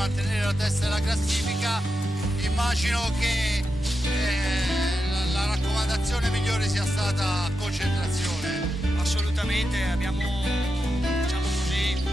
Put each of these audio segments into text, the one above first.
mantenere la testa della classifica. Immagino che la raccomandazione migliore sia stata concentrazione. Assolutamente, abbiamo, diciamo così,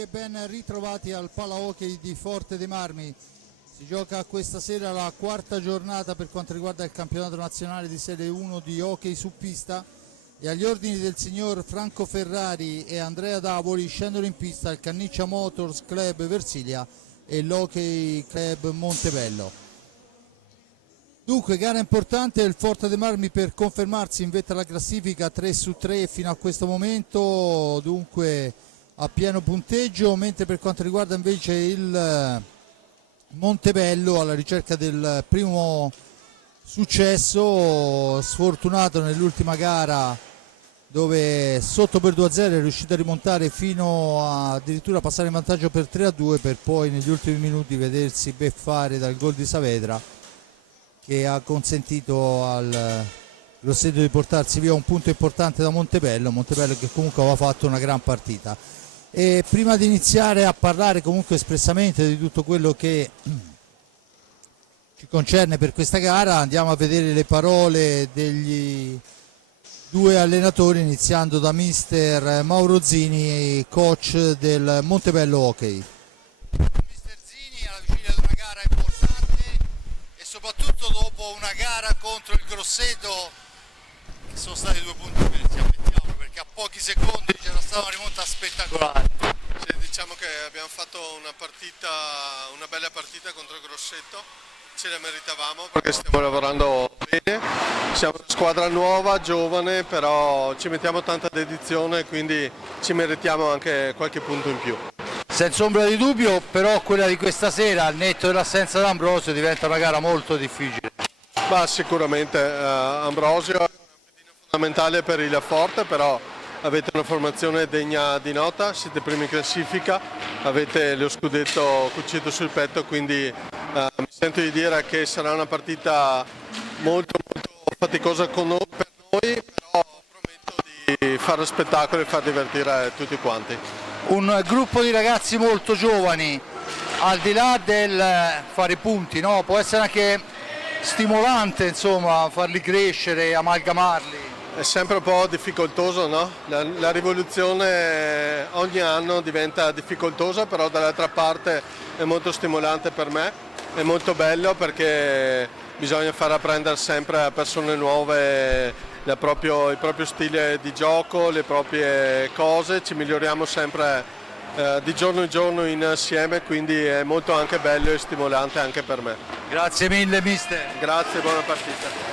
E ben ritrovati al Palahockey di Forte dei Marmi. Si gioca questa sera la quarta giornata per quanto riguarda il campionato nazionale di Serie 1 di hockey su pista, e agli ordini del signor Franco Ferrari e Andrea Davoli scendono in pista il Canniccia Motors Club Versilia e l'Hockey Club Montebello. Dunque, gara importante, il Forte dei Marmi per confermarsi in vetta alla classifica 3-3 fino a questo momento, dunque a pieno punteggio, mentre per quanto riguarda invece il Montebello, alla ricerca del primo successo, sfortunato nell'ultima gara dove sotto per 2-0 è riuscito a rimontare fino a addirittura passare in vantaggio per 3-2, per poi negli ultimi minuti vedersi beffare dal gol di Saavedra, che ha consentito al Grosseto di portarsi via un punto importante da Montebello che comunque aveva fatto una gran partita. E prima di iniziare a parlare comunque espressamente di tutto quello che ci concerne per questa gara, andiamo a vedere le parole degli due allenatori, iniziando da mister Mauro Zini, coach del Montebello Hockey. Mister Zini, alla vigilia di una gara importante e soprattutto dopo una gara contro il Grosseto, che sono stati 2 punti persi, ammettiamo, perché a pochi secondi c'era stata una rimonta spettacolare. Sì, diciamo che abbiamo fatto una bella partita contro il Grosseto, ce la meritavamo perché stiamo lavorando bene, siamo una squadra nuova, giovane, però ci mettiamo tanta dedizione, quindi ci meritiamo anche qualche punto in più. Senza ombra di dubbio, però quella di questa sera, al netto dell'assenza d'Ambrosio, diventa una gara molto difficile. Ma sicuramente Ambrosio è una pedina fondamentale per il Forte, però avete una formazione degna di nota, siete primi in classifica, avete lo scudetto cucito sul petto, quindi mi sento di dire che sarà una partita molto faticosa per noi, però prometto di fare spettacolo e far divertire tutti quanti. Un gruppo di ragazzi molto giovani, al di là del fare punti, no? Può essere anche stimolante, insomma, farli crescere, amalgamarli. È sempre un po' difficoltoso, no? La rivoluzione ogni anno diventa difficoltosa, però dall'altra parte è molto stimolante per me, è molto bello perché bisogna far apprendere sempre a persone nuove il proprio stile di gioco, le proprie cose, ci miglioriamo sempre di giorno in giorno insieme, quindi è molto anche bello e stimolante anche per me. Grazie mille mister. Grazie, buona partita.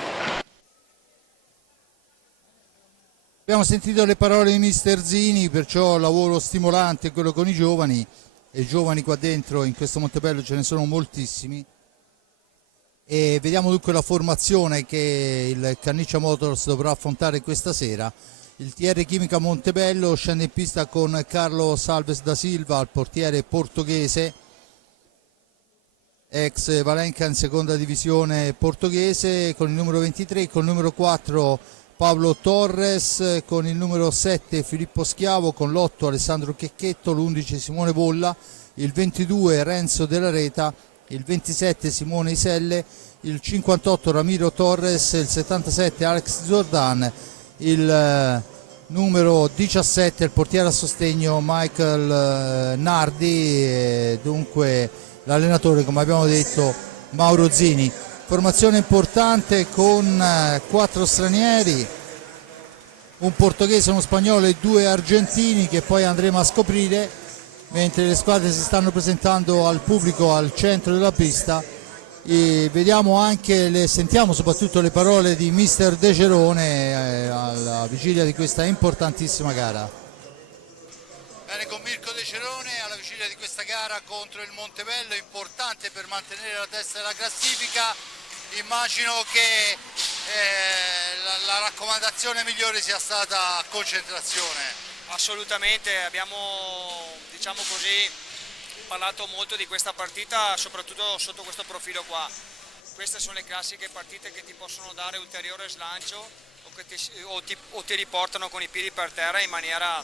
Abbiamo sentito le parole di mister Zini, perciò lavoro stimolante quello con i giovani, e giovani qua dentro in questo Montebello ce ne sono moltissimi, e vediamo dunque la formazione che il Canniccia Motors dovrà affrontare questa sera. Il TR Chimica Montebello scende in pista con Carlo Salves da Silva, il portiere portoghese, ex Valenca in seconda divisione portoghese, con il numero 23, con il numero 4 Paolo Torres, con il numero 7 Filippo Schiavo, con l'8 Alessandro Checchetto, l'11 Simone Bolla, il 22 Renzo Della Reta, il 27 Simone Iselle, il 58 Ramiro Torres, il 77 Alex Zordan, il numero 17 il portiere a sostegno Michael Nardi, dunque l'allenatore, come abbiamo detto, Mauro Zini. Formazione importante con 4 stranieri, un portoghese, uno spagnolo e 2 argentini che poi andremo a scoprire mentre le squadre si stanno presentando al pubblico al centro della pista. E vediamo anche, sentiamo soprattutto le parole di mister De Cerone alla vigilia di questa importantissima gara. Bene, con Mirko De Cerone alla vigilia di questa gara contro il Montebello, importante per mantenere la testa della classifica. Immagino che la raccomandazione migliore sia stata concentrazione. Assolutamente, abbiamo, diciamo così, parlato molto di questa partita, soprattutto sotto questo profilo qua. Queste sono le classiche partite che ti possono dare ulteriore slancio o ti riportano con i piedi per terra in maniera,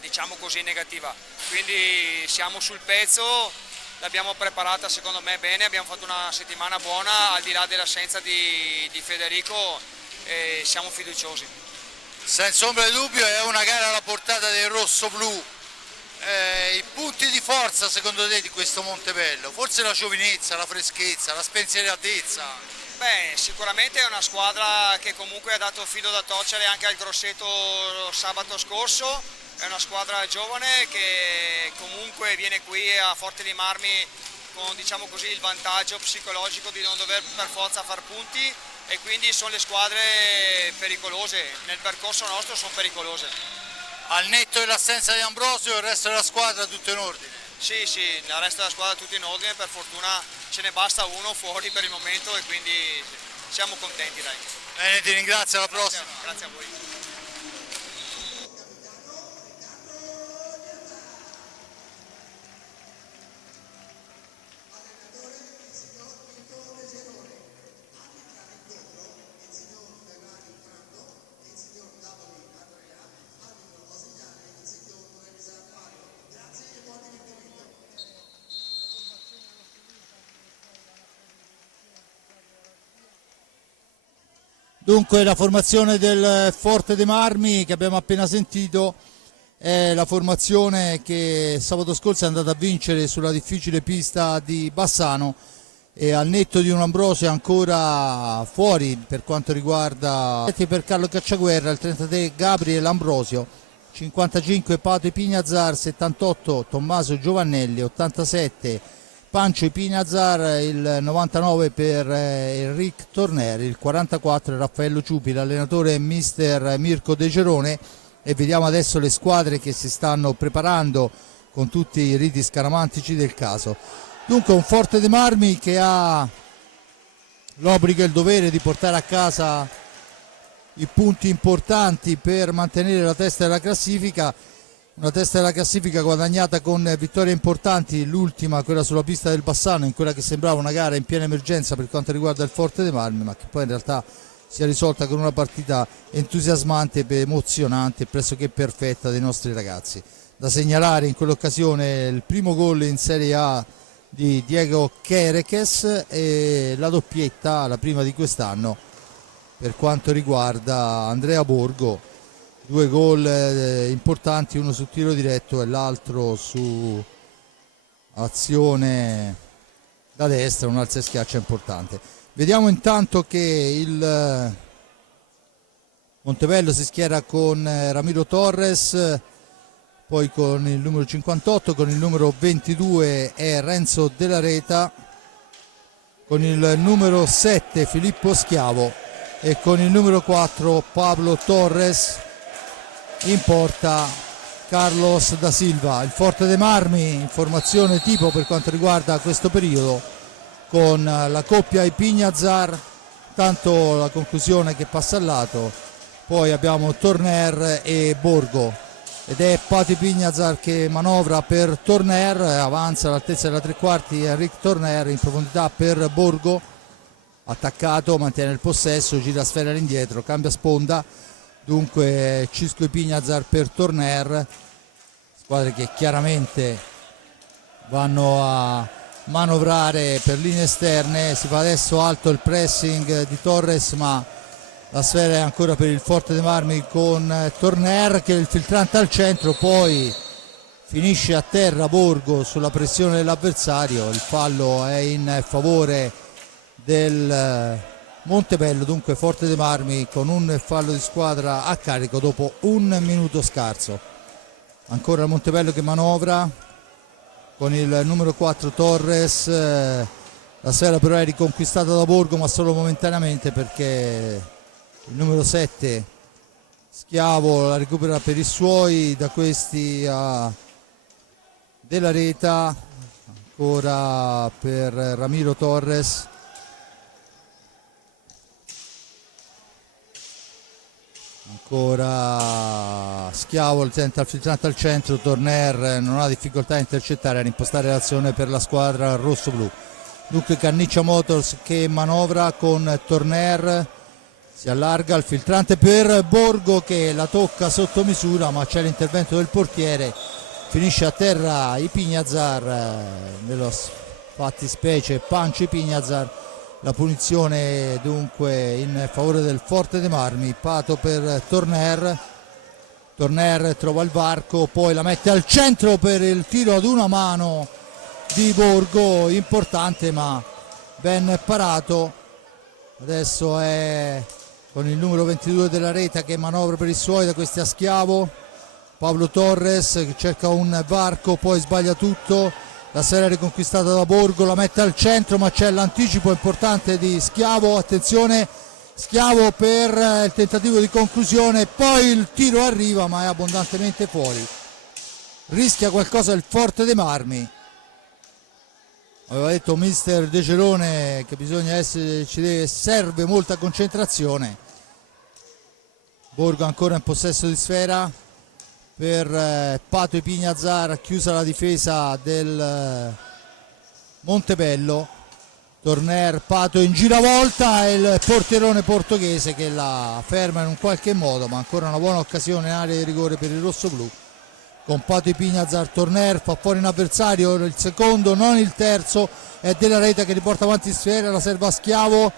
diciamo così, negativa. Quindi siamo sul pezzo, l'abbiamo preparata secondo me bene, abbiamo fatto una settimana buona, al di là dell'assenza di Federico, e siamo fiduciosi. Senza ombra di dubbio è una gara alla portata del rosso-blu. I punti di forza secondo te di questo Montebello? Forse la giovinezza, la freschezza, la spensieratezza? Beh, sicuramente è una squadra che comunque ha dato filo da torcere anche al Grosseto sabato scorso, è una squadra giovane che comunque viene qui a Forte dei Marmi con, diciamo così, il vantaggio psicologico di non dover per forza far punti, e quindi sono le squadre pericolose, nel percorso nostro sono pericolose. Al netto dell'assenza di Ambrosio, il resto della squadra tutto in ordine? Sì, il resto della squadra tutto in ordine, per fortuna ce ne basta uno fuori per il momento e quindi siamo contenti, dai. Bene, ti ringrazio, alla prossima. Grazie a voi. Dunque la formazione del Forte dei Marmi che abbiamo appena sentito è la formazione che sabato scorso è andata a vincere sulla difficile pista di Bassano, e al netto di un Ambrosio ancora fuori per quanto riguarda per Carlo Cacciaguerra, il 33 Gabriele Ambrosio, 55 Pato Ipignazar, 78 Tommaso Giovannelli, 87 Pancio Ipignazar, il 99 per Enric Torner, il 44 Raffaello Ciupi, l'allenatore è mister Mirko De Cerone. E vediamo adesso le squadre che si stanno preparando con tutti i riti scaramantici del caso. Dunque un Forte dei Marmi che ha l'obbligo e il dovere di portare a casa i punti importanti per mantenere la testa della classifica. Una testa della classifica guadagnata con vittorie importanti, l'ultima quella sulla pista del Bassano, in quella che sembrava una gara in piena emergenza per quanto riguarda il Forte dei Marmi, ma che poi in realtà si è risolta con una partita entusiasmante, emozionante e pressoché perfetta dei nostri ragazzi. Da segnalare in quell'occasione il primo gol in Serie A di Diego Quereques e la doppietta, la prima di quest'anno, per quanto riguarda Andrea Borgo. 2 gol importanti, uno su tiro diretto e l'altro su azione da destra, un alza e schiaccia importante. Vediamo intanto che il Montebello si schiera con Ramiro Torres, poi con il numero 58, con il numero 22 è Renzo Della Reta, con il numero 7 Filippo Schiavo e con il numero 4 Pablo Torres. In porta Carlos da Silva. Il Forte dei Marmi in formazione tipo per quanto riguarda questo periodo, con la coppia Ipignazar, tanto la conclusione che passa al lato, poi abbiamo Torner e Borgo, ed è Pato Ipignazar che manovra per Torner, avanza all'altezza della tre quarti Enric Torner, in profondità per Borgo, attaccato, mantiene il possesso, gira la sfera all'indietro, cambia sponda. Dunque Cisco Ipignazar per Torner, squadre che chiaramente vanno a manovrare per linee esterne. Si fa adesso alto il pressing di Torres, ma la sfera è ancora per il Forte dei Marmi con Torner che è il filtrante al centro, poi finisce a terra Borgo sulla pressione dell'avversario. Il fallo è in favore del Montebello, dunque Forte dei Marmi con un fallo di squadra a carico dopo un minuto scarso. Ancora il Montebello che manovra con il numero 4 Torres. La sfera però è riconquistata da Borgo, ma solo momentaneamente, perché il numero 7 Schiavo la recupera per i suoi. Da questi a Della Reta, ancora per Ramiro Torres. Ancora Schiavo tenta il filtrante al centro, Torner non ha difficoltà a intercettare, a impostare l'azione per la squadra rosso-blu. Dunque Canniccia Motors che manovra con Torner, si allarga il filtrante per Borgo che la tocca sotto misura, ma c'è l'intervento del portiere, finisce a terra Ipignazar, nello fattispecie Pancio Ipignazar. La punizione dunque in favore del Forte dei Marmi. Pato per Torner, Torner trova il varco, poi la mette al centro per il tiro ad una mano di Borgo, importante ma ben parato. Adesso è con il numero 22 Della Reta che manovra per i suoi, da questi a Schiavo. Pablo Torres che cerca un varco, poi sbaglia tutto. La serie riconquistata da Borgo, la mette al centro, ma c'è l'anticipo importante di Schiavo. Attenzione, Schiavo per il tentativo di conclusione, poi il tiro arriva ma è abbondantemente fuori. Rischia qualcosa il Forte dei Marmi. Aveva detto mister De Cerone che bisogna essere, serve molta concentrazione. Borgo ancora in possesso di sfera per Pato Ipignazar, chiusa la difesa del Montebello. Torner, Pato in giravolta e il portierone portoghese che la ferma in un qualche modo, ma ancora una buona occasione in area di rigore per il rossoblu. Con Pato Ipignazar, Torner fa fuori un avversario, il secondo, non il terzo, è Della Reta che riporta avanti sfera, la serva a Schiavo.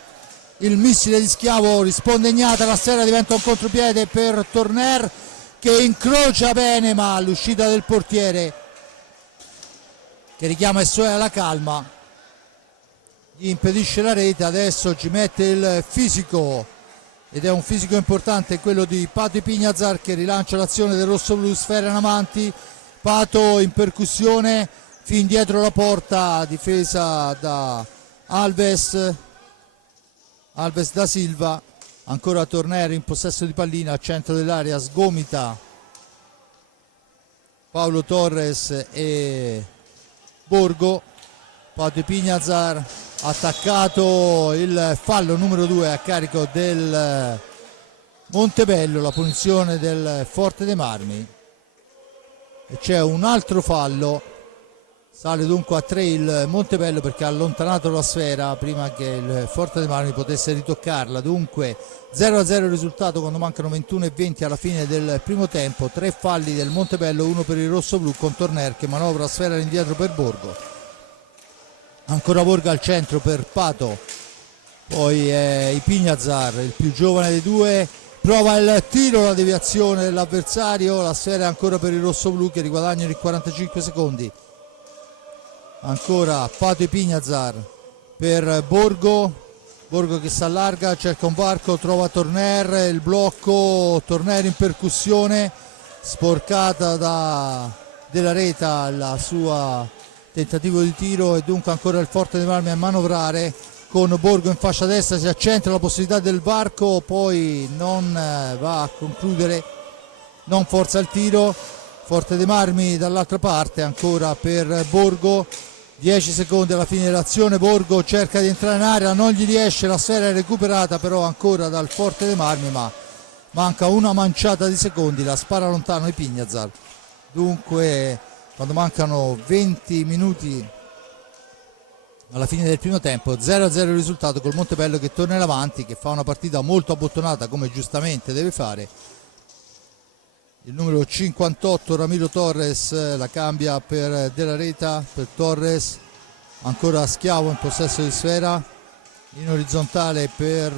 Il missile di Schiavo risponde Ignata, la sfera diventa un contropiede per Torner che incrocia bene, ma l'uscita del portiere che richiama il suo alla calma gli impedisce la rete. Adesso ci mette il fisico, ed è un fisico importante quello di Pato Ipignazar che rilancia l'azione del rossoblu, sfera in avanti, Pato in percussione fin dietro la porta, difesa da Alves da Silva. Ancora Torner in possesso di pallina al centro dell'area, sgomita Paolo Torres e Borgo. Pato Ipignazar attaccato, il fallo numero 2 a carico del Montebello, la punizione del Forte dei Marmi, e c'è un altro fallo. Sale dunque a 3 il Montebello perché ha allontanato la sfera prima che il Forte dei Marmi potesse ritoccarla. Dunque 0-0 il risultato quando mancano 21:20 alla fine del primo tempo. 3 falli del Montebello, 1 per il rossoblu, con Torner che manovra la sfera indietro per Borgo. Ancora Borgo al centro per Pato, poi è Ipignazar, il più giovane dei due, prova il tiro, la deviazione dell'avversario, la sfera è ancora per il rossoblu che riguadagnano i 45 secondi. Ancora Pato Ipignazar per Borgo che si allarga, cerca un varco, trova Torner, il blocco, Torner in percussione, sporcata da Della Reta la sua tentativo di tiro, e dunque ancora il Forte dei Marmi a manovrare con Borgo in fascia destra, si accentra la possibilità del varco, poi non va a concludere, non forza il tiro. Forte dei Marmi dall'altra parte ancora per Borgo, 10 secondi alla fine dell'azione. Borgo cerca di entrare in area, non gli riesce, la sfera è recuperata però ancora dal Forte dei Marmi, ma manca una manciata di secondi, la spara lontano Ipignazar. Dunque quando mancano 20 minuti alla fine del primo tempo, 0-0 il risultato, col Montebello che torna in avanti, che fa una partita molto abbottonata come giustamente deve fare. Il numero 58 Ramiro Torres la cambia per Della Reta, per Torres. Ancora Schiavo in possesso di sfera, in orizzontale per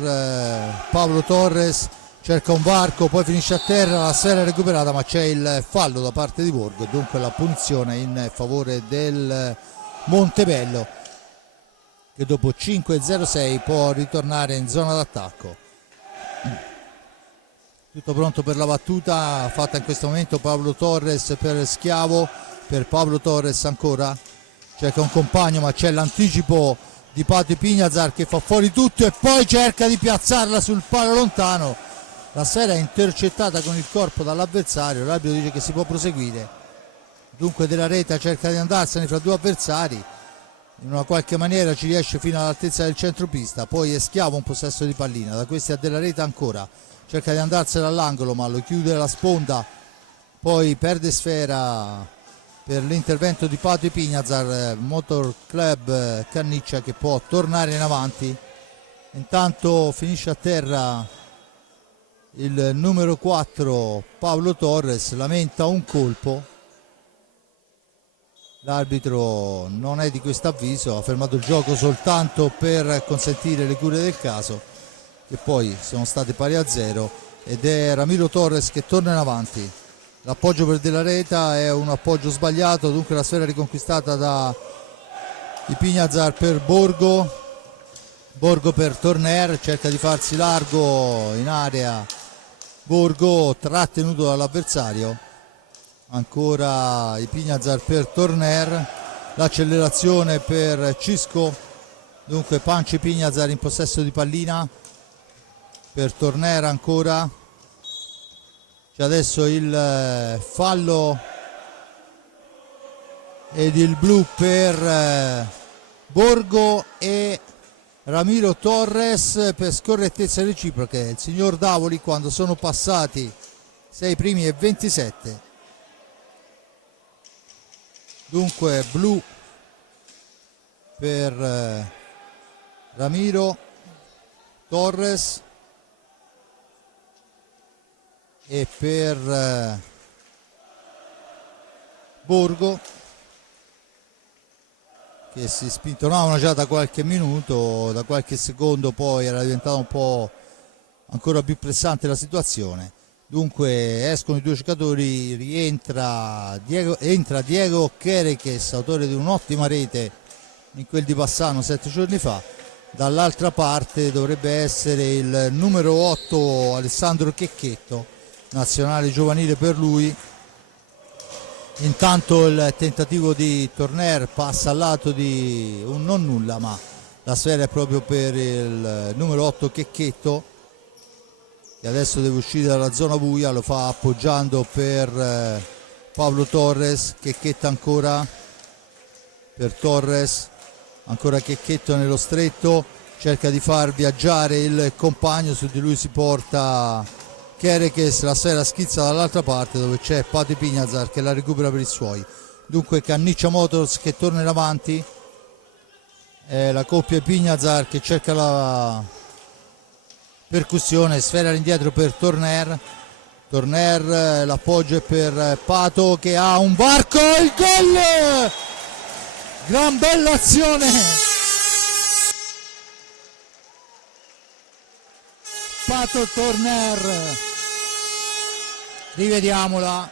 Pablo Torres, cerca un varco, poi finisce a terra, la sfera è recuperata, ma c'è il fallo da parte di Borgo, dunque la punizione in favore del Montebello, che dopo 5-0-6 può ritornare in zona d'attacco. Tutto pronto per la battuta fatta in questo momento. Pablo Torres per Schiavo, per Pablo Torres ancora, cerca un compagno ma c'è l'anticipo di Pato Ipignazar che fa fuori tutto e poi cerca di piazzarla sul palo lontano. La sfera è intercettata con il corpo dall'avversario, l'arbitro dice che si può proseguire, dunque Della Reta cerca di andarsene fra due avversari, in una qualche maniera ci riesce fino all'altezza del centropista, poi è Schiavo un possesso di pallina, da questi a Della Reta ancora, cerca di andarsene all'angolo ma lo chiude la sponda, poi perde sfera per l'intervento di Pato Ipignazar, Motor Club Canniccia che può tornare in avanti. Intanto finisce a terra il numero 4 Pablo Torres, lamenta un colpo, l'arbitro non è di questo avviso, ha fermato il gioco soltanto per consentire le cure del caso, che poi sono state pari a 0, ed è Ramiro Torres che torna in avanti. L'appoggio per Della Reta è un appoggio sbagliato, dunque la sfera riconquistata da Ipignazar per Borgo, Borgo per Torner, cerca di farsi largo in area, Borgo trattenuto dall'avversario, ancora Ipignazar per Torner, l'accelerazione per Cisco, dunque Pancio Ipignazar in possesso di pallina per Torner ancora. C'è adesso il fallo ed il blu per Borgo e Ramiro Torres per scorrettezza reciproche. Il signor Davoli quando sono passati 6 primi e 27. Dunque blu per Ramiro Torres e per Borgo che si spintonavano già da qualche minuto, da qualche secondo poi era diventata un po' ancora più pressante la situazione. Dunque escono i due giocatori, entra Diego Chereques, autore di un'ottima rete in quel di Bassano 7 giorni fa. Dall'altra parte dovrebbe essere il numero 8 Alessandro Checchetto, nazionale giovanile per lui. Intanto il tentativo di Torner passa al lato di un non nulla, ma la sfera è proprio per il numero 8 Checchetto, che adesso deve uscire dalla zona buia, lo fa appoggiando per Pablo Torres. Checchetto ancora per Torres, ancora Checchetto nello stretto, cerca di far viaggiare il compagno, su di lui si porta Chereques, la sfera schizza dall'altra parte dove c'è Pato Ipignazar che la recupera per i suoi. Dunque Canniccia Motors che torna in avanti, la coppia Ipignazar che cerca la percussione, sfera all'indietro per Torner, l'appoggio è per Pato che ha un varco, il gol! Gran bella azione! Pato Torner, rivediamola,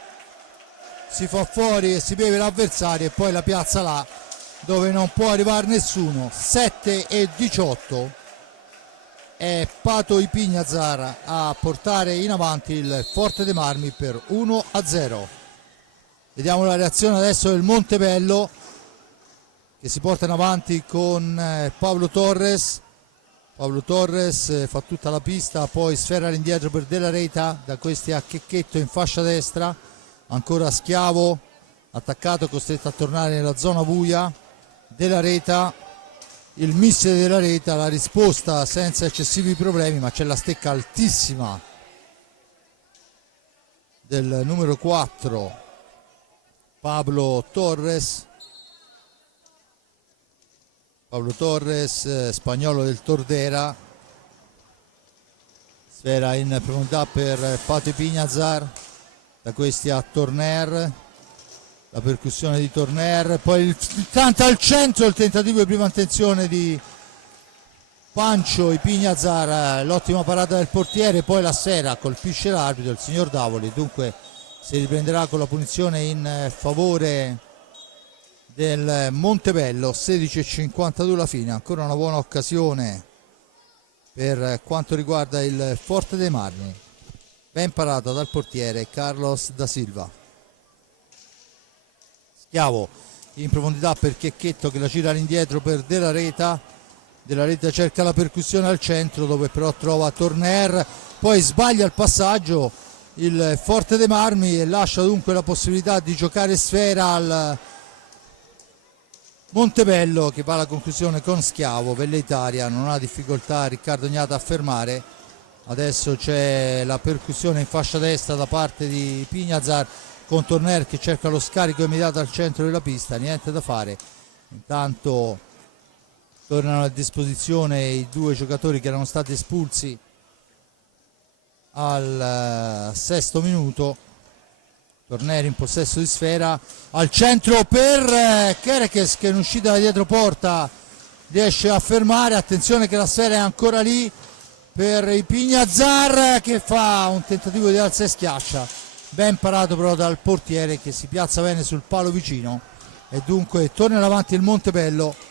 si fa fuori e si beve l'avversario e poi la piazza là dove non può arrivare nessuno. 7-18, è Pato Ipignazar a portare in avanti il Forte dei Marmi per 1-0. Vediamo la reazione adesso del Montebello che si porta in avanti con Pablo Torres. Pablo Torres fa tutta la pista, poi sfera all'indietro per Della Reta, da questi a Checchetto in fascia destra, ancora Schiavo, attaccato, costretto a tornare nella zona buia. Della Reta, il mister Della Reta, la risposta senza eccessivi problemi, ma c'è la stecca altissima del numero 4 Pablo Torres. Pablo Torres, spagnolo del Tordera, sfera in profondità per Pato Ipignazar, da questi a Torner, la percussione di Torner, poi il tanto al centro, il tentativo di prima intenzione di Pancio Ipignazar, l'ottima parata del portiere, poi la sfera colpisce l'arbitro, il signor Davoli, dunque si riprenderà con la punizione in favore del Montebello. 16:52 la fine, ancora una buona occasione per quanto riguarda il Forte dei Marmi, ben parata dal portiere Carlos da Silva. Schiavo in profondità per Checchetto che la gira all'indietro per Della Reta. Della Reta cerca la percussione al centro dove però trova Torner, poi sbaglia il passaggio il Forte dei Marmi e lascia dunque la possibilità di giocare sfera al Montebello, che va alla conclusione con Schiavo. Velleitaria, non ha difficoltà Riccardo Gnata a fermare. Adesso c'è la percussione in fascia destra da parte di Ipignazar con Torner che cerca lo scarico immediato al centro della pista, niente da fare. Intanto tornano a disposizione i due giocatori che erano stati espulsi al sesto minuto. Torner in possesso di sfera al centro per Kerekes che in uscita da dietro porta riesce a fermare. Attenzione che la sfera è ancora lì per Ipignazar che fa un tentativo di alza e schiaccia, ben parato però dal portiere che si piazza bene sul palo vicino e dunque torna avanti il Montebello.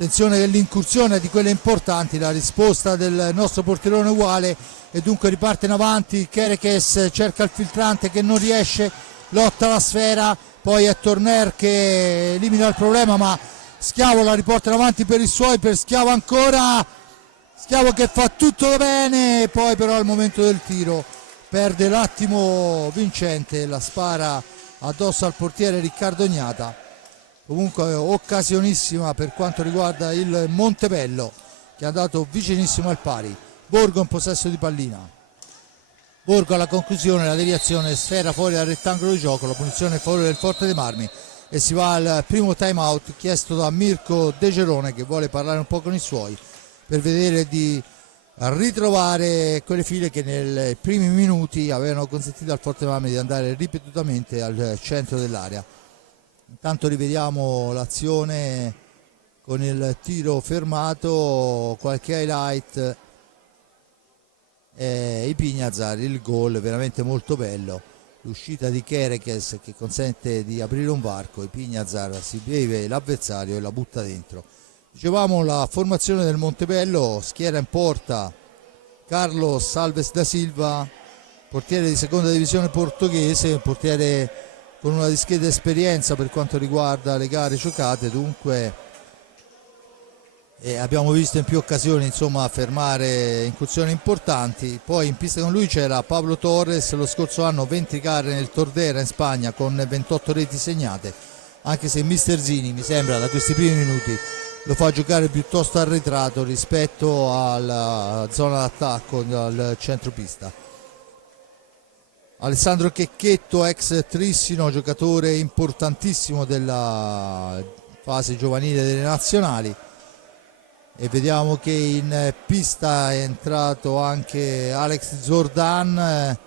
Attenzione dell'incursione di quelle importanti, la risposta del nostro portierone uguale e dunque riparte in avanti. Kerekes cerca il filtrante che non riesce, lotta la sfera, poi è Torner che elimina il problema ma Schiavo la riporta in avanti per i suoi, per Schiavo ancora, Schiavo che fa tutto bene, poi però al momento del tiro perde l'attimo vincente, la spara addosso al portiere Riccardo Gnata. Comunque occasionissima per quanto riguarda il Montebello che è andato vicinissimo al pari. Borgo in possesso di pallina, Borgo alla conclusione, la deviazione, sfera fuori dal rettangolo di gioco, la punizione in favore del Forte dei Marmi e si va al primo time out chiesto da Mirko De Gerone che vuole parlare un po' con i suoi per vedere di ritrovare quelle file che nei primi minuti avevano consentito al Forte dei Marmi di andare ripetutamente al centro dell'area. Intanto rivediamo l'azione con il tiro fermato, qualche highlight. Ipignazar, il gol veramente molto bello, l'uscita di Kerekes che consente di aprire un varco, Ipignazar si beve l'avversario e la butta dentro. Dicevamo la formazione del Montebello, schiera in porta Carlos Alves da Silva, portiere di seconda divisione portoghese, portiere con una discreta esperienza per quanto riguarda le gare giocate, dunque abbiamo visto in più occasioni insomma fermare incursioni importanti. Poi in pista con lui c'era Pablo Torres, lo scorso anno 20 gare nel Tordera in Spagna con 28 reti segnate, anche se Mister Zini mi sembra da questi primi minuti lo fa giocare piuttosto arretrato rispetto alla zona d'attacco al centropista. Alessandro Checchetto, ex Trissino, giocatore importantissimo della fase giovanile delle nazionali, e vediamo che in pista è entrato anche Alex Zordan,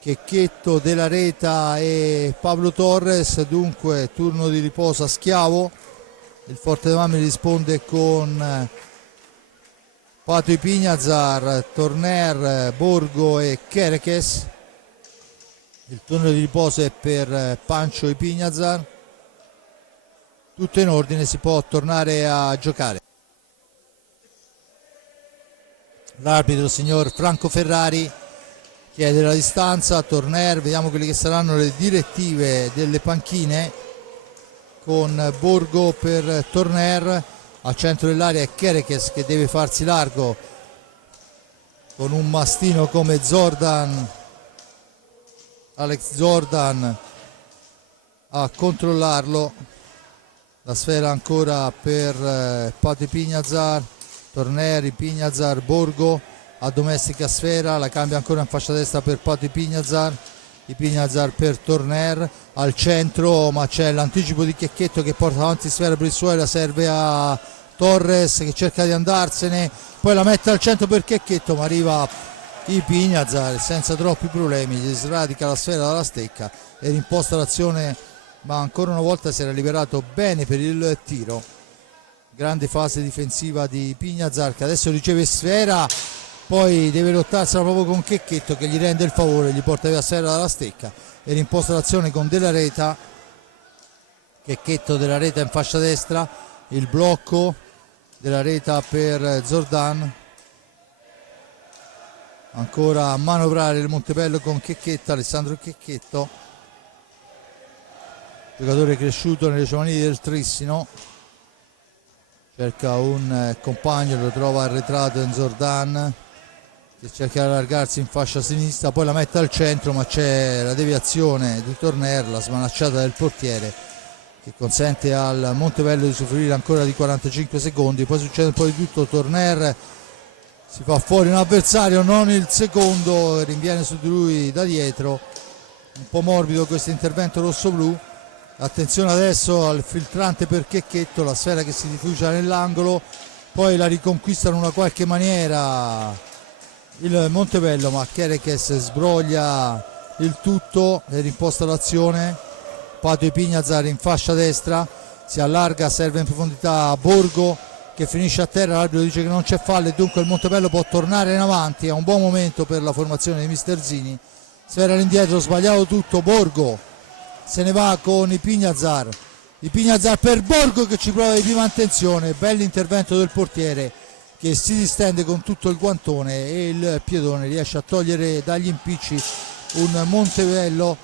Checchetto, Della Reta e Pablo Torres, dunque turno di riposo a Schiavo. Il Forte dei Marmi risponde con Pato Ipignazar, Torner, Borgo e Kerekes. Il turno di riposo è per Pancio Ipignazar. Tutto in ordine, si può tornare a giocare. L'arbitro, signor Franco Ferrari, chiede la distanza a Torner. Vediamo quelle che saranno le direttive delle panchine, con Borgo per Torner, al centro dell'area è Kerekes che deve farsi largo con un mastino come Zordan, Alex Zordan a controllarlo. La sfera ancora per Pato Ipignazar, Torner, Ipignazar, Borgo a domestica sfera, la cambia ancora in fascia destra per Pato Ipignazar, Ipignazar per Torner al centro, ma c'è l'anticipo di Checchetto che porta avanti sfera per il suo, la serve a Torres che cerca di andarsene, poi la mette al centro per Checchetto ma arriva Ipignazar senza troppi problemi, gli sradica la sfera dalla stecca e rimposta l'azione, ma ancora una volta si era liberato bene per il tiro. grande fase difensiva di Pignazar, che adesso riceve sfera, poi deve lottarsela proprio con Checchetto che gli rende il favore, gli porta via sfera dalla stecca e rimposta l'azione con Della Reta. Checchetto, Della Reta in fascia destra, il blocco Della Reta per Zordan, ancora a manovrare il Montebello con Checchetto, Alessandro Checchetto, giocatore cresciuto nelle giovanili del Trissino, cerca un compagno, lo trova arretrato in Zordan che cerca di allargarsi in fascia sinistra, poi la mette al centro, ma c'è la deviazione di Torner, la smanacciata del portiere che consente al Montebello di soffrire ancora di 45 secondi. Poi succede un po' di tutto, Torner si fa fuori un avversario, non il secondo, rinviene su di lui da dietro, un po' morbido questo intervento rosso-blu. Attenzione adesso al filtrante per Checchetto, la sfera che si rifugia nell'angolo, poi la riconquista in una qualche maniera il Montebello, ma Kerekes sbroglia il tutto e rimposta l'azione. Patui Pignazar in fascia destra, si allarga, serve in profondità a Borgo che finisce a terra, l'arbitro dice che non c'è fallo e dunque il Montebello può tornare in avanti. È un buon momento per la formazione di Mister Zini. Sfera all'indietro, sbagliato tutto, Borgo se ne va con i Pignazar per Borgo che ci prova di prima intenzione, bell'intervento del portiere che si distende con tutto il guantone e il piedone riesce a togliere dagli impicci un Montebello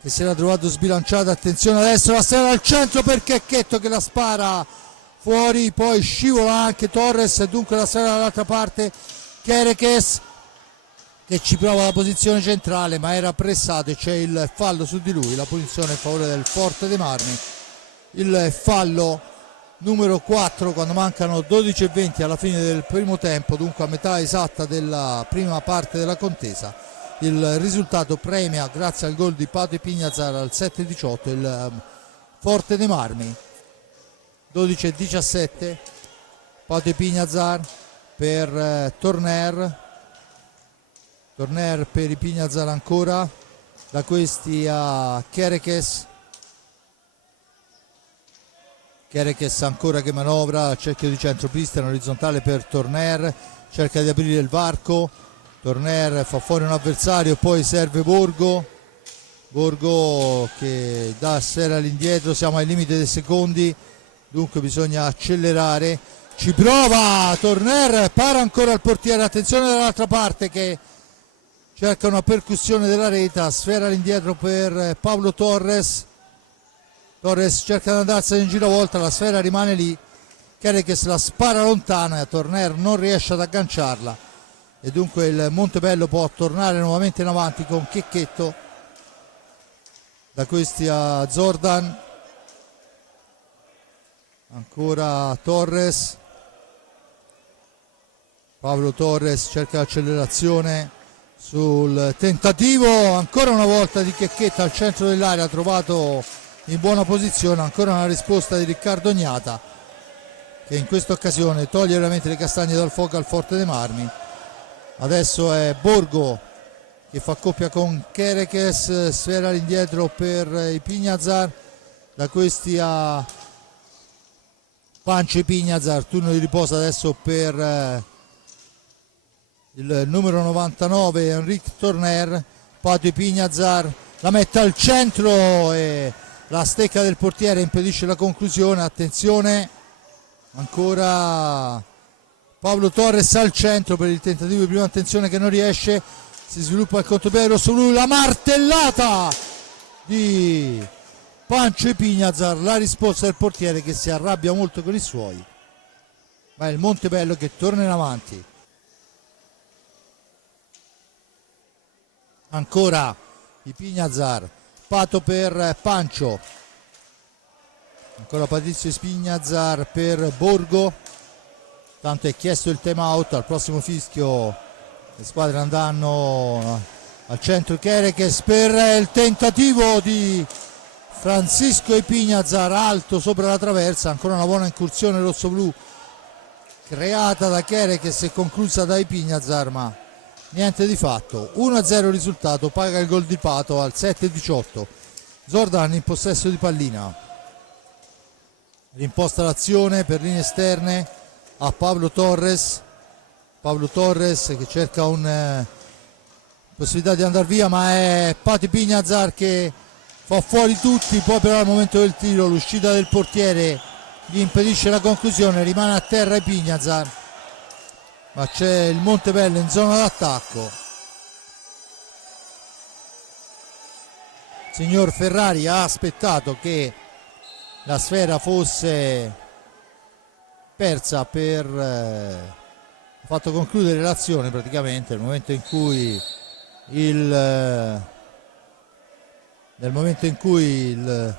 che si era trovato sbilanciato. Attenzione adesso la sfera al centro per Checchetto che la spara fuori, poi scivola anche Torres e dunque la sfera dall'altra parte, Kerekes che ci prova la posizione centrale ma era pressato e c'è il fallo su di lui, la punizione in favore del Forte dei Marmi, il fallo numero 4 quando mancano 12:20 alla fine del primo tempo, dunque a metà esatta della prima parte della contesa. Il risultato premia, grazie al gol di Patui Pignazar al 7-18, il Forte dei Marmi. 12-17, Patui Pignazar per Torner per i Pignazar ancora, da questi a Kerekes ancora che manovra, cerchio di centropista in orizzontale per Torner, cerca di aprire il varco, Torner fa fuori un avversario, poi serve Borgo che dà sfera all'indietro, siamo ai limiti dei secondi, dunque bisogna accelerare, ci prova Torner, para ancora il portiere, attenzione dall'altra parte che cerca una percussione della Reta, sfera all'indietro per Pablo Torres cerca di andarsene in giravolta, la sfera rimane lì, Kerekes la spara lontana, Torner non riesce ad agganciarla e dunque il Montebello può tornare nuovamente in avanti con Checchetto, da questi a Zordan, ancora Torres, Pablo Torres cerca l'accelerazione sul tentativo ancora una volta di Checchetto al centro dell'area, trovato in buona posizione, ancora una risposta di Riccardo Ognata che in questa occasione toglie veramente le castagne dal fuoco al Forte dei Marmi. Adesso è Borgo che fa coppia con Kerekes, sfera all'indietro per i Pignazar, da questi a Pancio e Pignazar, turno di riposo adesso per il numero 99 Enric Torner. Patui Pignazar la mette al centro e la stecca del portiere impedisce la conclusione. Attenzione ancora Pablo Torres al centro per il tentativo di prima attenzione che non riesce, si sviluppa il contropiede su lui, la martellata di Pancio e Pignazar, la risposta del portiere che si arrabbia molto con i suoi, ma è il Montebello che torna in avanti. Ancora i Pignazar, Pato per Pancio, ancora Patrizio Pignazar per Borgo, tanto è chiesto il time out, al prossimo fischio le squadre andranno al centro. Kerekes per il tentativo di Francisco Pignazar, alto sopra la traversa, ancora una buona incursione rossoblu creata da Kerekes e conclusa dai Pignazar, ma niente di fatto. 1-0 risultato, paga il gol di Pato al 7-18. Zordan in possesso di pallina, rimposta l'azione per linee esterne a Pablo Torres che cerca possibilità di andare via, ma è Pati Pignazar che fa fuori tutti. Poi però al momento del tiro l'uscita del portiere gli impedisce la conclusione, rimane a terra Pignazar, ma c'è il Montebello in zona d'attacco. Signor Ferrari ha aspettato che la sfera fosse persa ha fatto concludere l'azione praticamente nel momento in cui il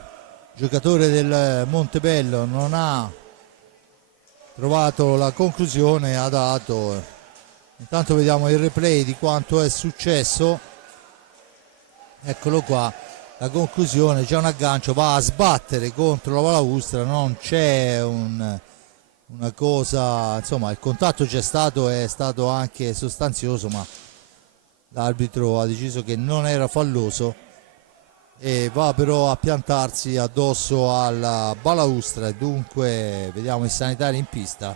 giocatore del Montebello non ha trovato la conclusione, ha dato. Intanto vediamo il replay di quanto è successo. Eccolo qua, la conclusione, c'è un aggancio, va a sbattere contro la balaustra, non c'è una cosa, insomma il contatto c'è stato, è stato anche sostanzioso, ma l'arbitro ha deciso che non era falloso e va però a piantarsi addosso alla balaustra, e dunque vediamo i sanitari in pista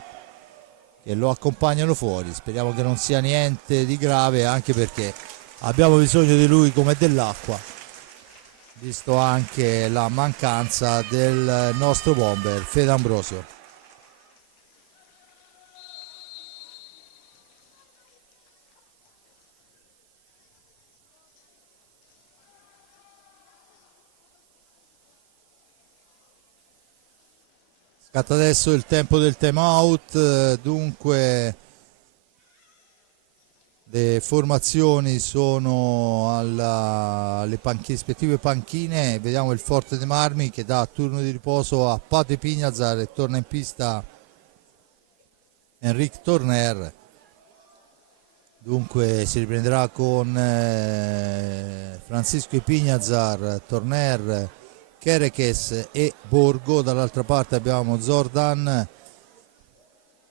che lo accompagnano fuori. Speriamo che non sia niente di grave, anche perché abbiamo bisogno di lui come dell'acqua, visto anche la mancanza del nostro bomber Fede Ambrosio. Scatta adesso il tempo del time out, dunque le formazioni sono alle rispettive panchine. Vediamo il Forte dei Marmi che dà turno di riposo a Pate Pignazar e torna in pista Enric Torner. Dunque si riprenderà con Francisco Pignazar, Torner, Kerekes e Borgo. Dall'altra parte abbiamo Zordan,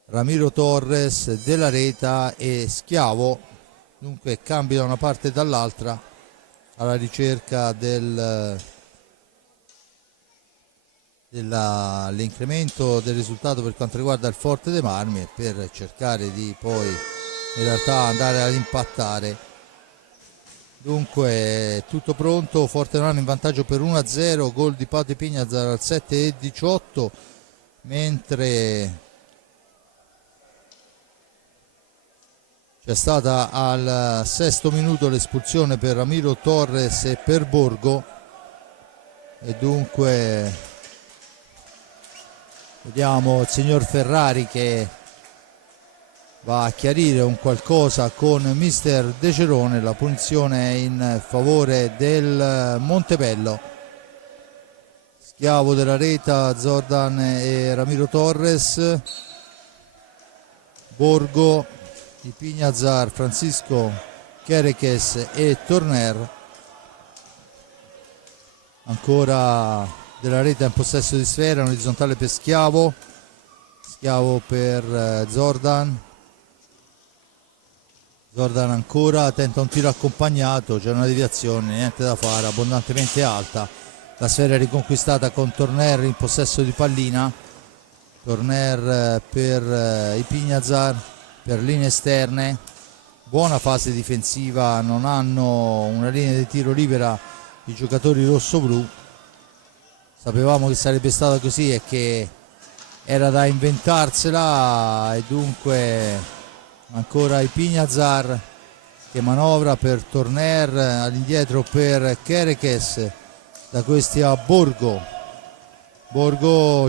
Ramiro Torres, Della Reta e Schiavo. Dunque cambi da una parte e dall'altra alla ricerca dell'incremento del risultato per quanto riguarda il Forte dei Marmi, e per cercare di poi in realtà andare ad impattare. Dunque tutto pronto, Forte dei Marmi in vantaggio per 1-0, gol di Pate Pignazar al 7:18, mentre c'è stata al 6° minuto l'espulsione per Ramiro Torres e per Borgo, e dunque vediamo il signor Ferrari che va a chiarire un qualcosa con mister De Cerone. La punizione è in favore del Montebello. Schiavo, Della Reta, Zordan e Ramiro Torres, Borgo, di Pignazar, Francisco, Kerekes e Torner. Ancora Della Reta in possesso di sfera, un orizzontale per Schiavo per Zordan ancora, tenta un tiro accompagnato, c'è una deviazione, niente da fare, abbondantemente alta. La sfera è riconquistata con Torner in possesso di pallina. Torner per i Pignazar, per linee esterne, buona fase difensiva, non hanno una linea di tiro libera i giocatori rossoblù. Sapevamo che sarebbe stato così e che era da inventarsela, e dunque ancora i Pignazar che manovra per Torner, all'indietro per Kerekes, da questi a Borgo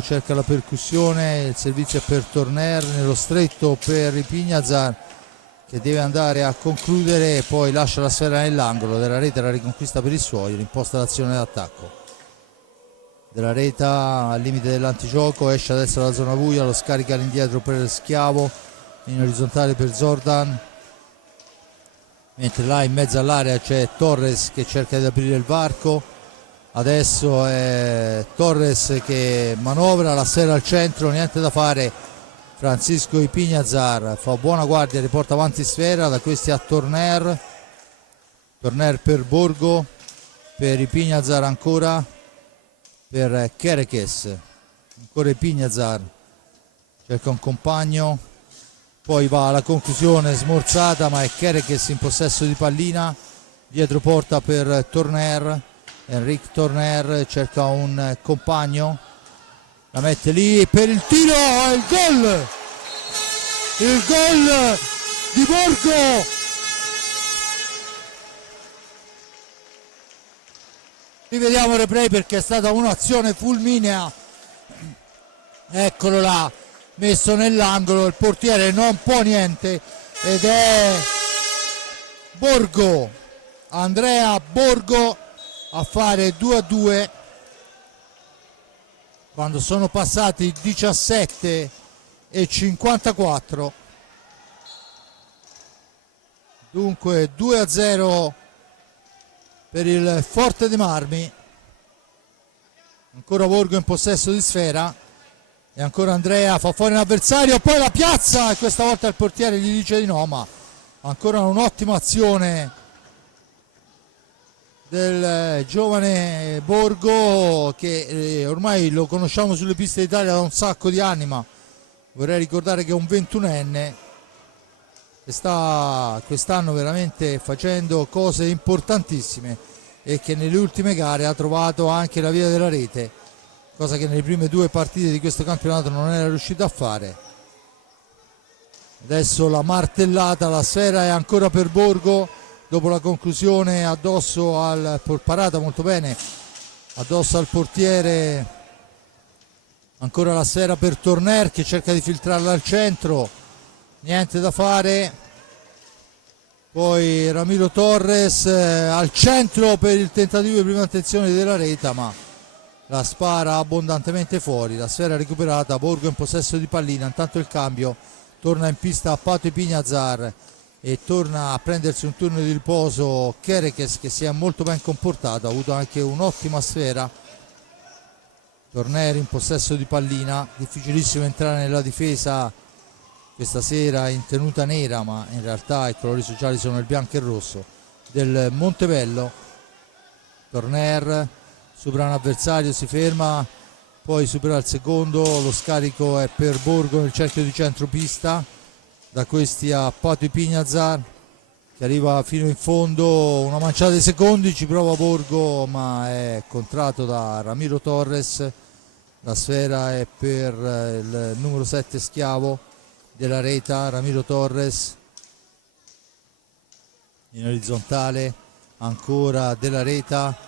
cerca la percussione, il servizio è per Torner, nello stretto per i Pignazar che deve andare a concludere e poi lascia la sfera nell'angolo. Della Reta la riconquista per i suoi, rimposta l'azione d'attacco. Della Reta al limite dell'antigioco, esce adesso dalla zona buia, lo scarica all'indietro per Schiavo, in orizzontale per Zordan, mentre là in mezzo all'area c'è Torres che cerca di aprire il varco. Adesso è Torres che manovra, la sfera al centro, niente da fare. Francisco Pignazar fa buona guardia, riporta avanti sfera, da questi a Torner per Borgo, per i Pignazar ancora, per Kerekes. ancora Pignazar, cerca un compagno, poi va alla conclusione smorzata, ma è Kerekes in possesso di pallina, dietro porta per Torner, Enric Torner cerca un compagno, la mette lì per il tiro, il gol di Borgo, rivediamo il replay perché è stata un'azione fulminea, eccolo là, messo nell'angolo, il portiere non può niente ed è Borgo, Andrea Borgo a fare 2-2 quando sono passati 17:54. Dunque 2-0 per il Forte dei Marmi, ancora Borgo in possesso di sfera e ancora Andrea fa fuori un avversario, poi la piazza e questa volta il portiere gli dice di no, ma ancora un'ottima azione del giovane Borgo che ormai lo conosciamo sulle piste d'Italia da un sacco di anni, ma vorrei ricordare che è un 21enne che sta quest'anno veramente facendo cose importantissime e che nelle ultime gare ha trovato anche la via della rete, cosa che nelle prime 2 partite di questo campionato non era riuscito a fare. Adesso la martellata, la sfera è ancora per Borgo dopo la conclusione addosso al parata molto bene addosso al portiere, ancora la sfera per Torner che cerca di filtrarla al centro, niente da fare, poi Ramiro Torres al centro per il tentativo di prima attenzione della rete, ma la spara abbondantemente fuori, la sfera recuperata, Borgo in possesso di pallina, intanto il cambio, torna in pista Pato Pignazar e torna a prendersi un turno di riposo Kerekes che si è molto ben comportato, ha avuto anche un'ottima sfera. Torner in possesso di pallina, difficilissimo entrare nella difesa questa sera in tenuta nera, ma in realtà i colori sociali sono il bianco e il rosso del Montebello. Torner supera un avversario, si ferma, poi supera il secondo, lo scarico è per Borgo nel cerchio di centropista, da questi a Pato Pignazar che arriva fino in fondo, una manciata di secondi, ci prova Borgo ma è contratto da Ramiro Torres, la sfera è per il numero 7 Schiavo della Reta, Ramiro Torres in orizzontale, ancora della Reta,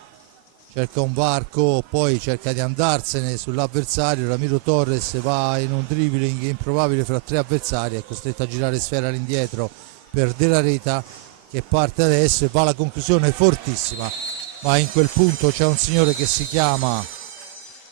cerca un varco, poi cerca di andarsene sull'avversario, Ramiro Torres va in un dribbling improbabile fra 3 avversari, è costretto a girare sfera all'indietro per Della Reta che parte adesso e va alla conclusione fortissima, ma in quel punto c'è un signore che si chiama,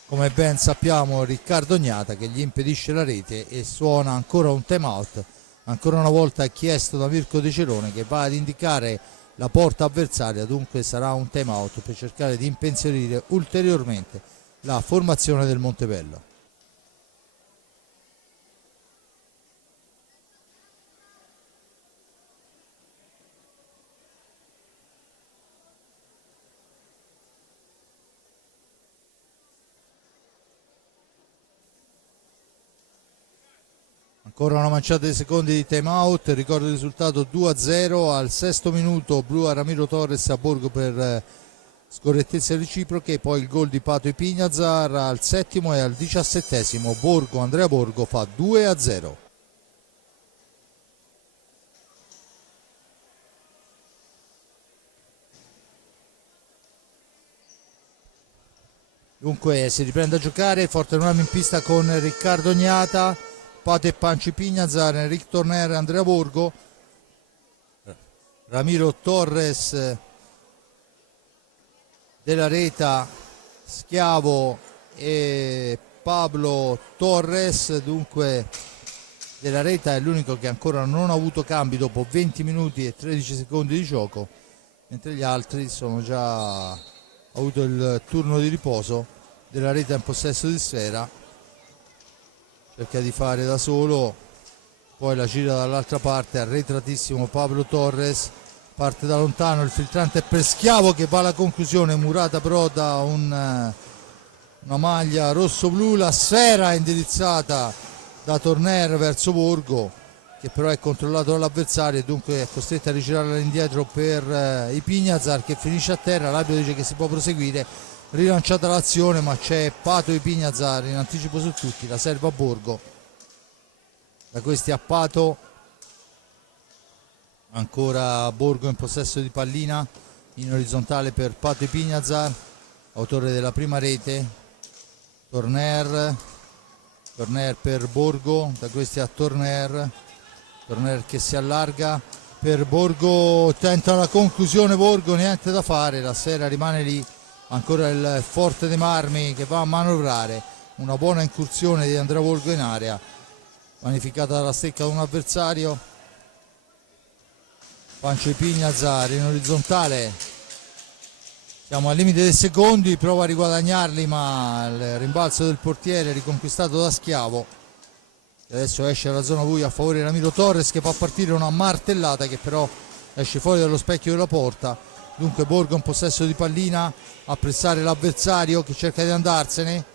come ben sappiamo, Riccardo Gnata, che gli impedisce la rete e suona ancora un time out, ancora una volta chiesto da Mirko De Cerone che va ad indicare la porta avversaria, dunque sarà un time out per cercare di impensierire ulteriormente la formazione del Montebello. Ancora una manciata di secondi di time out, ricordo il risultato 2-0 al 6° minuto, blu a Ramiro Torres a Borgo per scorrettezze reciproche, poi il gol di Pato Pignazar al 7° e al 17° Borgo, Andrea Borgo fa 2-0. Dunque si riprende a giocare, Forte Marmi in pista con Riccardo Gnata, Pato e Panci Pignazar, Enric Torner, Andrea Borgo, Ramiro Torres, Della Reta, Schiavo e Pablo Torres. Dunque Della Reta è l'unico che ancora non ha avuto cambi dopo 20 minuti e 13 secondi di gioco, mentre gli altri sono già avuto il turno di riposo. Della Reta in possesso di sfera, cerca di fare da solo, poi la gira dall'altra parte, arretratissimo Pablo Torres, parte da lontano, il filtrante è per Schiavo che va alla conclusione, murata però da un una maglia rosso-blu, la sfera è indirizzata da Torner verso Borgo, che però è controllato dall'avversario e dunque è costretto a rigirarla indietro per Ipignazar, che finisce a terra. L'arbitro dice che si può proseguire, rilanciata l'azione, ma c'è Pato Ipignazar in anticipo su tutti, la serve a Borgo, da questi a Pato, ancora Borgo in possesso di pallina in orizzontale per Pato Ipignazar, autore della prima rete. Torner per Borgo, da questi a Torner che si allarga per Borgo, tenta la conclusione Borgo, niente da fare, la sfera rimane lì, ancora il Forte dei Marmi che va a manovrare, una buona incursione di Andrea Borgo in area, vanificata dalla stecca da un avversario. Pancio Ipignazar in orizzontale, siamo al limite dei secondi, prova a riguadagnarli ma il rimbalzo del portiere riconquistato da Schiavo. Adesso esce dalla zona buia a favore di Ramiro Torres, che fa partire una martellata che però esce fuori dallo specchio della porta. Dunque Borgo in possesso di pallina, a pressare l'avversario che cerca di andarsene,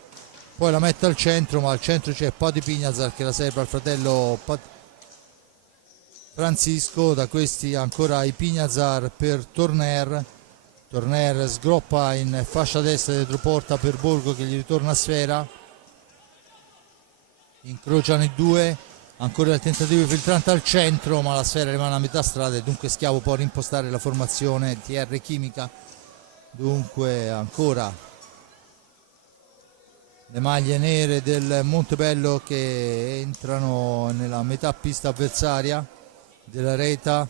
poi la mette al centro, ma al centro c'è Pato Ipignazar che la serve al fratello Francisco, da questi ancora Ipignazar per Torner sgroppa in fascia destra dietro porta per Borgo che gli ritorna a sfera, incrociano i due, ancora il tentativo filtrante al centro ma la sfera rimane a metà strada e dunque Schiavo può rimpostare la formazione TR Chimica. Dunque ancora le maglie nere del Montebello che entrano nella metà pista avversaria della Reta.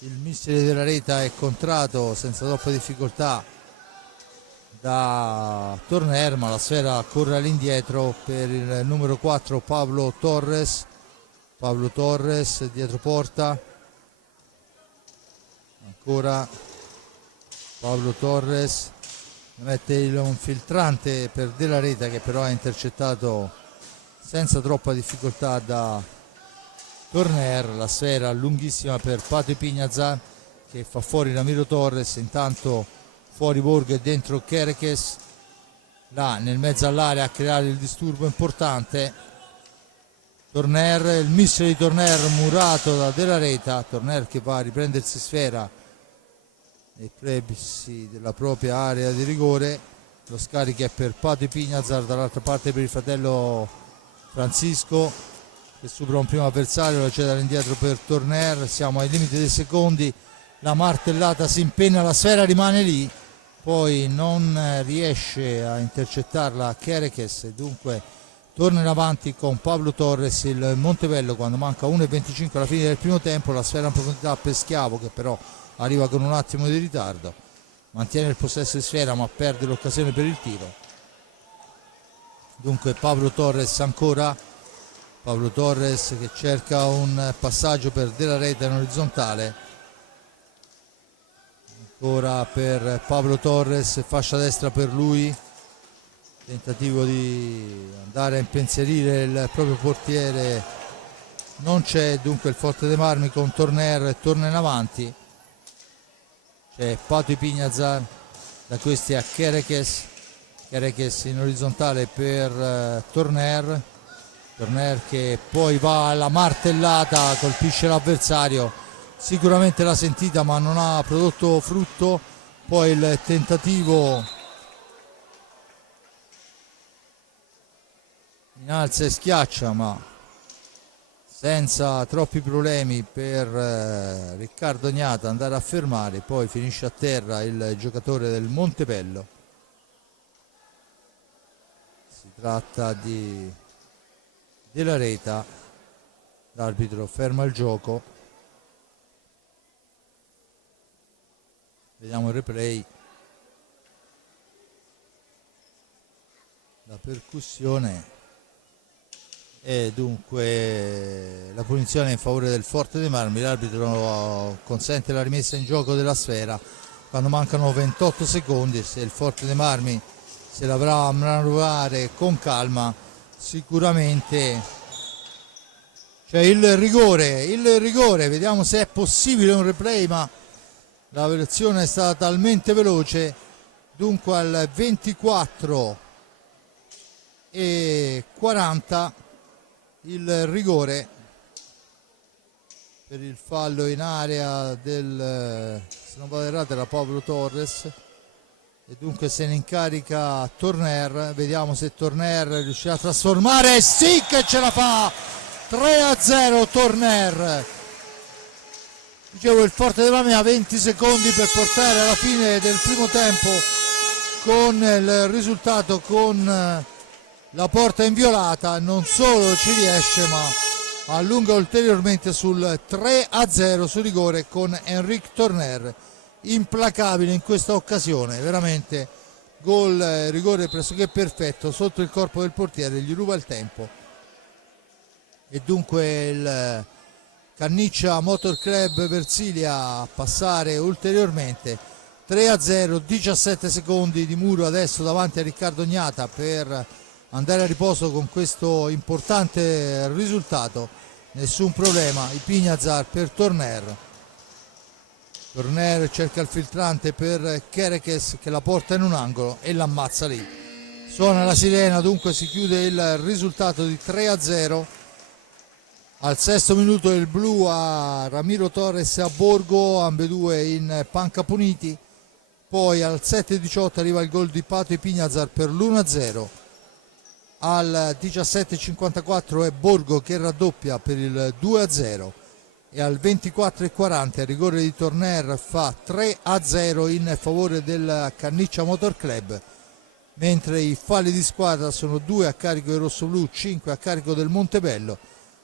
Il missile della Reta è contrato senza troppa difficoltà da Torner, ma la sfera corre all'indietro per il numero 4 Pablo Torres dietro porta, ancora Pablo Torres mette un filtrante per Della Reta che però è intercettato senza troppa difficoltà da Torner. La sfera lunghissima per Pato Ipignazar che fa fuori Ramiro Torres, intanto fuori Borgo e dentro Kerekes là nel mezzo all'area a creare il disturbo importante. Torner, il missile di Torner murato da Della Reta, Torner che va a riprendersi sfera nei pressi della propria area di rigore, lo scarico è per Pato Ipignazar, dall'altra parte per il fratello Francisco che supera un primo avversario, la cede all'indietro per Torner, siamo ai limiti dei secondi, la martellata si impenna, la sfera rimane lì, poi non riesce a intercettarla Kerekes e dunque torna in avanti con Pablo Torres il Montebello quando manca 1,25 alla fine del primo tempo. La sfera in profondità per Schiavo che però arriva con un attimo di ritardo, mantiene il possesso di sfera ma perde l'occasione per il tiro. Dunque Pablo Torres ancora, Pablo Torres che cerca un passaggio per Della Reta in orizzontale, ancora per Pablo Torres, fascia destra per lui, tentativo di andare a impensierire il proprio portiere non c'è, dunque il Forte dei Marmi con Torner torna in avanti, c'è Pato Ipignazar, da questi a Kerekes in orizzontale per Torner che poi va alla martellata, colpisce l'avversario, sicuramente l'ha sentita ma non ha prodotto frutto, poi il tentativo in alza e schiaccia ma senza troppi problemi per Riccardo Gnata andare a fermare, poi finisce a terra il giocatore del Montebello. Si tratta di Della Reta, l'arbitro ferma il gioco, vediamo il replay, la percussione e dunque la punizione è in favore del Forte dei Marmi. L'arbitro consente la rimessa in gioco della sfera quando mancano 28 secondi, se il Forte dei Marmi se l'avrà a manovrare con calma sicuramente c'è il rigore, vediamo se è possibile un replay ma la versione è stata talmente veloce. Dunque al 24 e 40 il rigore per il fallo in area del, se non vado errato, era Pablo Torres, e dunque se ne incarica Turner. Vediamo se Turner riuscirà a trasformare. Sì che ce la fa, 3-0 Turner. Dicevo, il forte della mia, 20 secondi per portare alla fine del primo tempo con il risultato con la porta inviolata. Non solo ci riesce, ma allunga ulteriormente sul 3-0 su rigore con Henrik Turner, implacabile in questa occasione, veramente gol, rigore pressoché perfetto sotto il corpo del portiere, gli ruba il tempo. E dunque il Canniccia Motor Club Versilia a passare ulteriormente 3-0, 17 secondi di muro adesso davanti a Riccardo Gnata per andare a riposo con questo importante risultato. Nessun problema, i Pignazar per Turner. Turner cerca il filtrante per Kerekes che la porta in un angolo e l'ammazza lì. Suona la sirena, dunque si chiude il risultato di 3-0. Al sesto minuto il blu a Ramiro Torres e a Borgo, ambedue in panca puniti. Poi al 7-18 arriva il gol di Pato Pignazar per l'1-0. Al 17-54 è Borgo che raddoppia per il 2-0. E al 24:40 il rigore di Turner fa 3-0 in favore del Canniccia Motor Club, mentre i falli di squadra sono 2 a carico del rossoblù, 5 a carico del Montebello.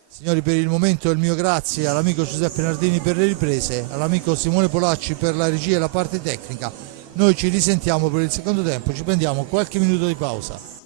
Signori, per il momento il mio grazie all'amico Giuseppe Nardini per le riprese, all'amico Simone Polacci per la regia e la parte tecnica. Noi ci risentiamo per il secondo tempo, ci prendiamo qualche minuto di pausa.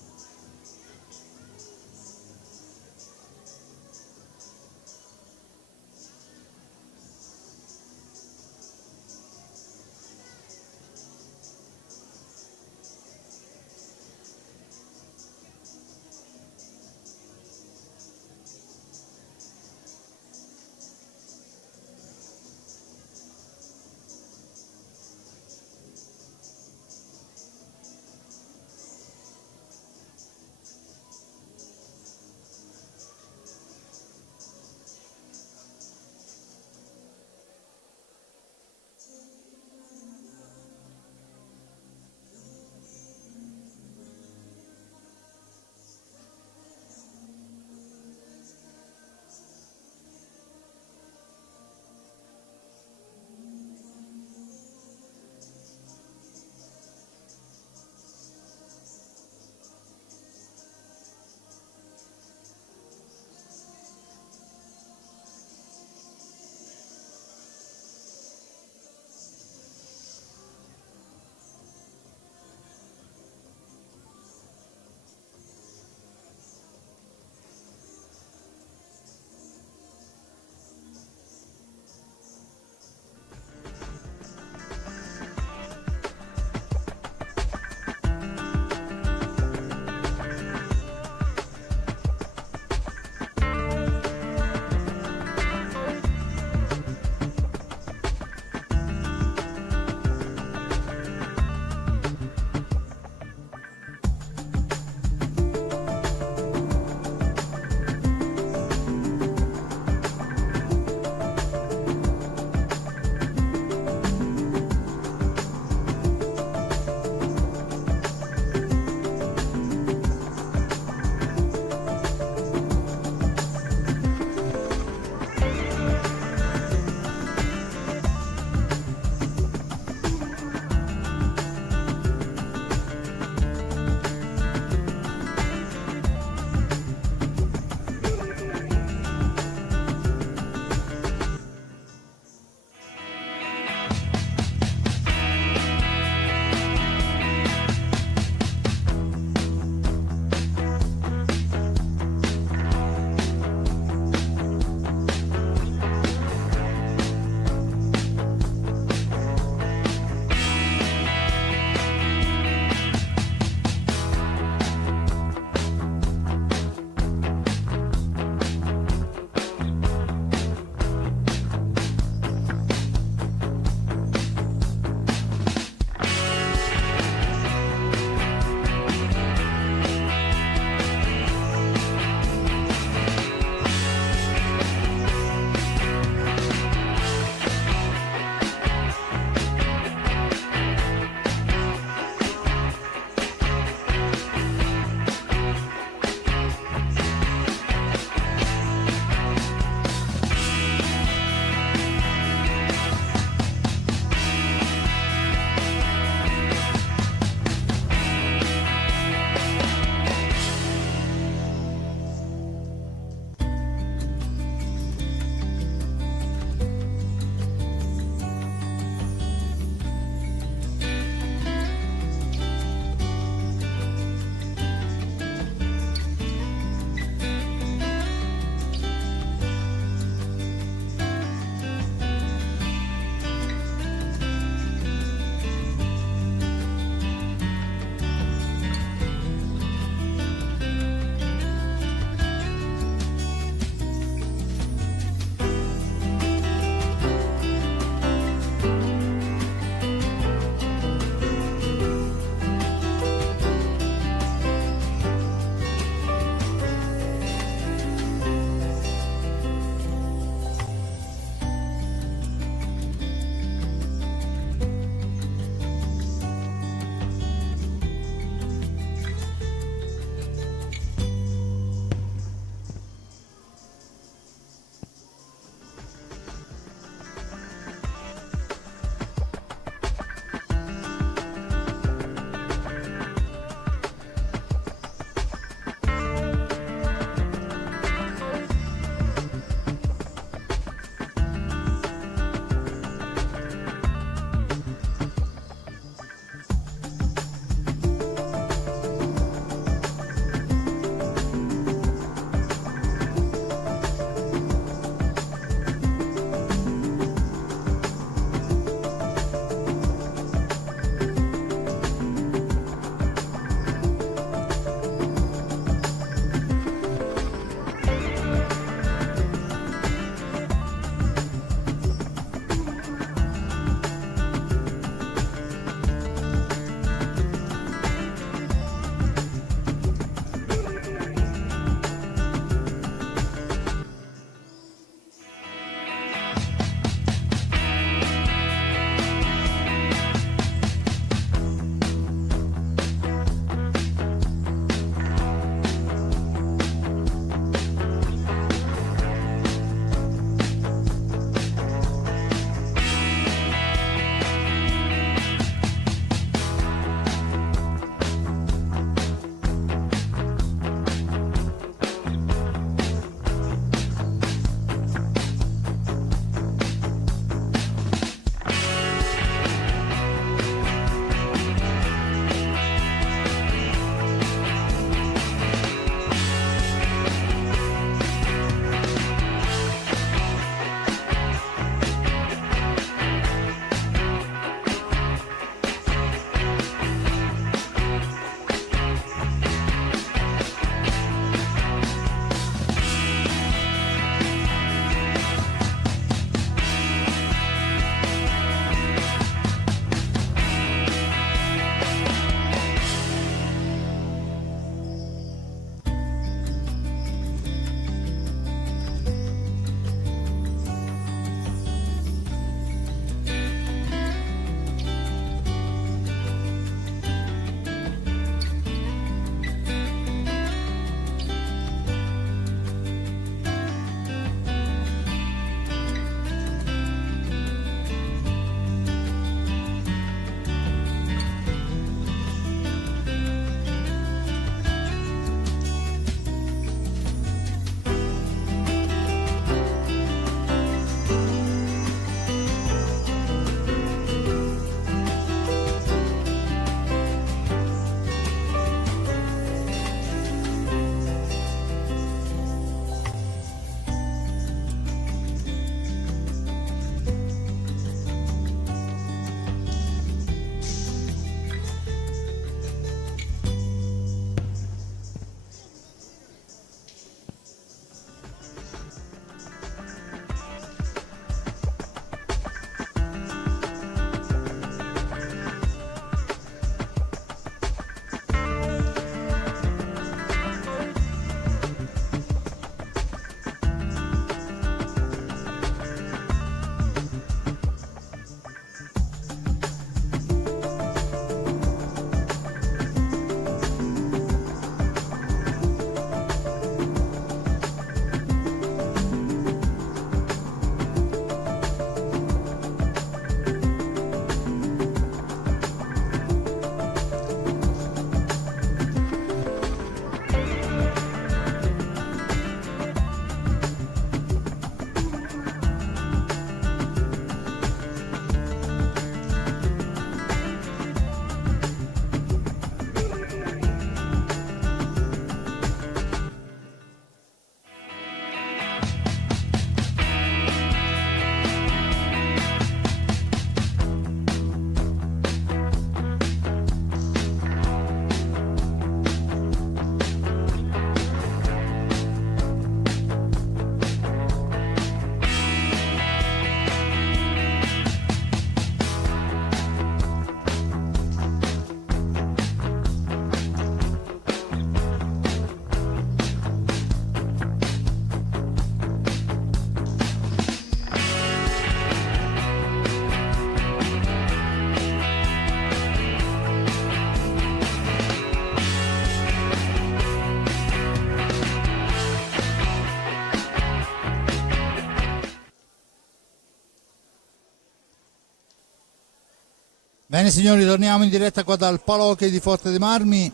Bene signori, torniamo in diretta qua dal palo hockey di Forte dei Marmi.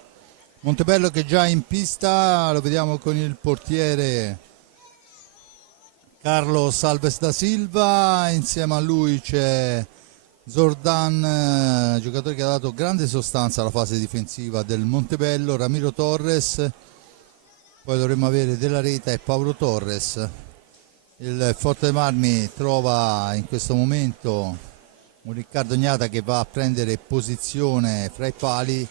Montebello che è già in pista, lo vediamo con il portiere Carlos Alves da Silva, insieme a lui c'è Zordan, giocatore che ha dato grande sostanza alla fase difensiva del Montebello, Ramiro Torres, poi dovremmo avere Della Reta e Paolo Torres. Il Forte dei Marmi trova in questo momento un Riccardo Gnata che va a prendere posizione fra i pali,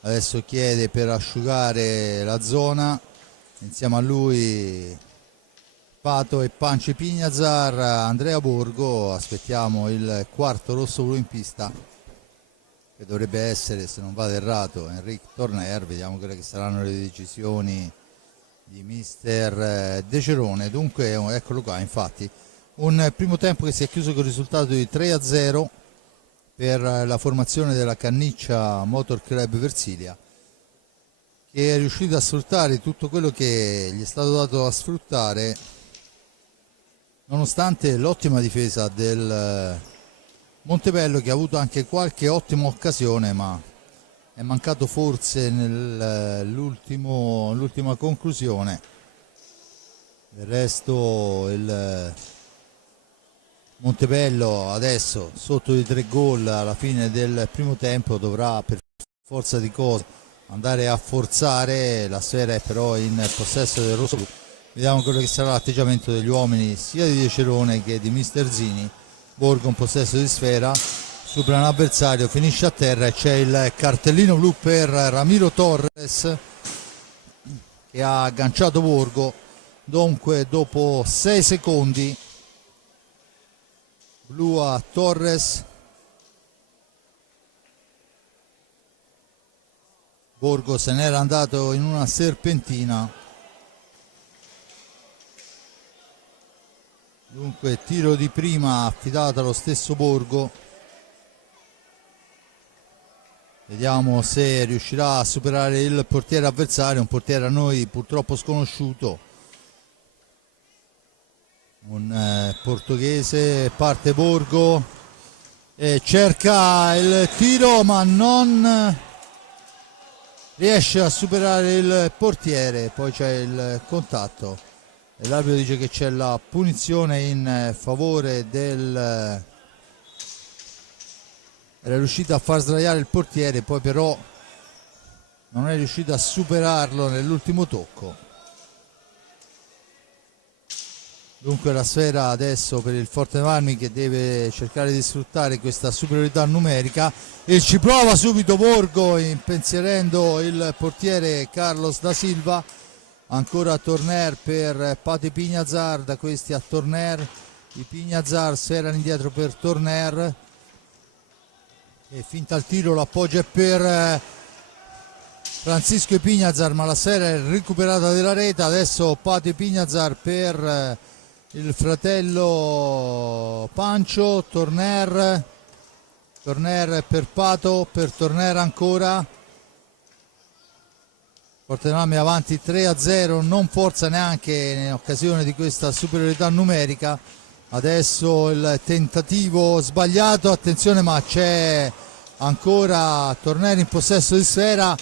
adesso chiede per asciugare la zona, insieme a lui Pato e Panci Pignazar, Andrea Borgo. Aspettiamo il quarto rosso-blu in pista, che dovrebbe essere, se non vado errato, Enric Torner. Vediamo quelle che saranno le decisioni di mister De Cerone. Dunque eccolo qua, infatti un primo tempo che si è chiuso con il risultato di 3-0 per la formazione della Canniccia Motor Club Versilia, che è riuscito a sfruttare tutto quello che gli è stato dato a sfruttare, nonostante l'ottima difesa del Montebello, che ha avuto anche qualche ottima occasione, ma è mancato forse nell'ultima conclusione. Del resto il Montebello adesso sotto di 3 gol alla fine del primo tempo dovrà per forza di cose andare a forzare. La sfera è però in possesso del rosso. Vediamo quello che sarà l'atteggiamento degli uomini sia di De Cerone che di mister Zini. Borgo in possesso di sfera, supera un avversario, finisce a terra e c'è il cartellino blu per Ramiro Torres che ha agganciato Borgo. Dunque dopo 6 secondi blu a Torres, Borgo se n'era andato in una serpentina, dunque tiro di prima affidato allo stesso Borgo. Vediamo se riuscirà a superare il portiere avversario, un portiere a noi purtroppo sconosciuto, un portoghese. Parte Borgo e cerca il tiro ma non riesce a superare il portiere, poi c'è il contatto e l'arbitro dice che c'è la punizione in favore del... era riuscito a far sdraiare il portiere, poi però non è riuscito a superarlo nell'ultimo tocco. Dunque la sfera adesso per il Forte dei Marmi, che deve cercare di sfruttare questa superiorità numerica, e ci prova subito Borgo impensierendo il portiere Carlos da Silva. Ancora Torner per Pate Pignazar, da questi a Torner, i Pignazar sfera indietro per Torner e finta il tiro, l'appoggia per Francisco Pignazar, ma la sfera è recuperata dalla rete. Adesso Pate Pignazar per il fratello Pancio, Torner per Pato, per Torner ancora. Forte dei Marmi avanti 3-0, non forza neanche in occasione di questa superiorità numerica. Adesso il tentativo sbagliato, attenzione, ma c'è ancora Torner in possesso di sfera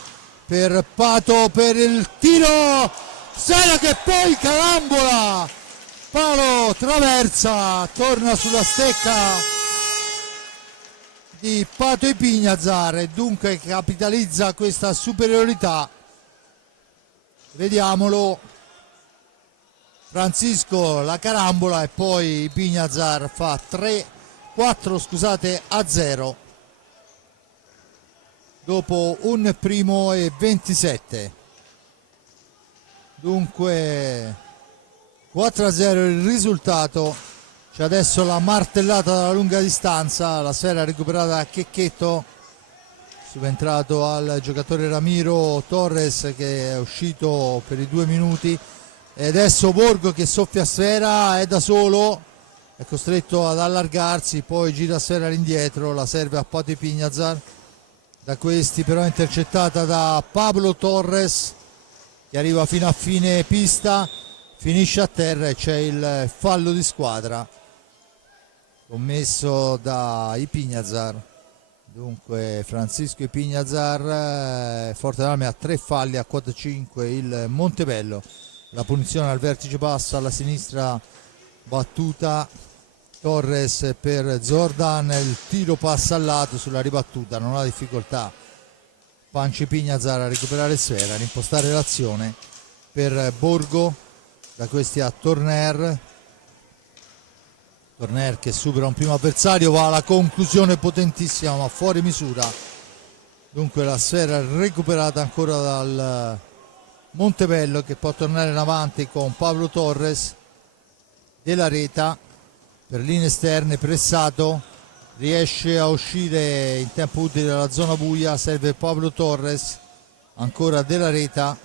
per Pato, per il tiro, sfera che poi carambola, palo traversa, torna sulla stecca di Pato e Pignazar e dunque capitalizza questa superiorità. Vediamolo, Francisco la carambola e poi Pignazar fa 4-0 dopo un primo e 27. Dunque 4-0 il risultato. C'è adesso la martellata dalla lunga distanza, la sfera recuperata da Checchetto, subentrato al giocatore Ramiro Torres che è uscito per i 2 minuti, e adesso Borgo che soffia sfera, è da solo, è costretto ad allargarsi, poi gira sfera all'indietro, la serve a Pate Pignazar, da questi però è intercettata da Pablo Torres che arriva fino a fine pista, finisce a terra e c'è il fallo di squadra commesso da Pignazar, Dunque Francisco Ipignazar, Forte delle Marmi ha 3 falli, a quota 5 il Montebello. La punizione al vertice basso alla sinistra battuta, Torres per Zordan, il tiro passa al lato sulla ribattuta, non ha difficoltà Panci Ipignazar a recuperare sfera, a impostare l'azione per Borgo, da questi a Torner che supera un primo avversario, va alla conclusione potentissima ma fuori misura. Dunque la sfera recuperata ancora dal Montebello, che può tornare in avanti con Pablo Torres. Della Reta per linee esterne, pressato, riesce a uscire in tempo utile dalla zona buia, serve Pablo Torres, ancora Della Reta,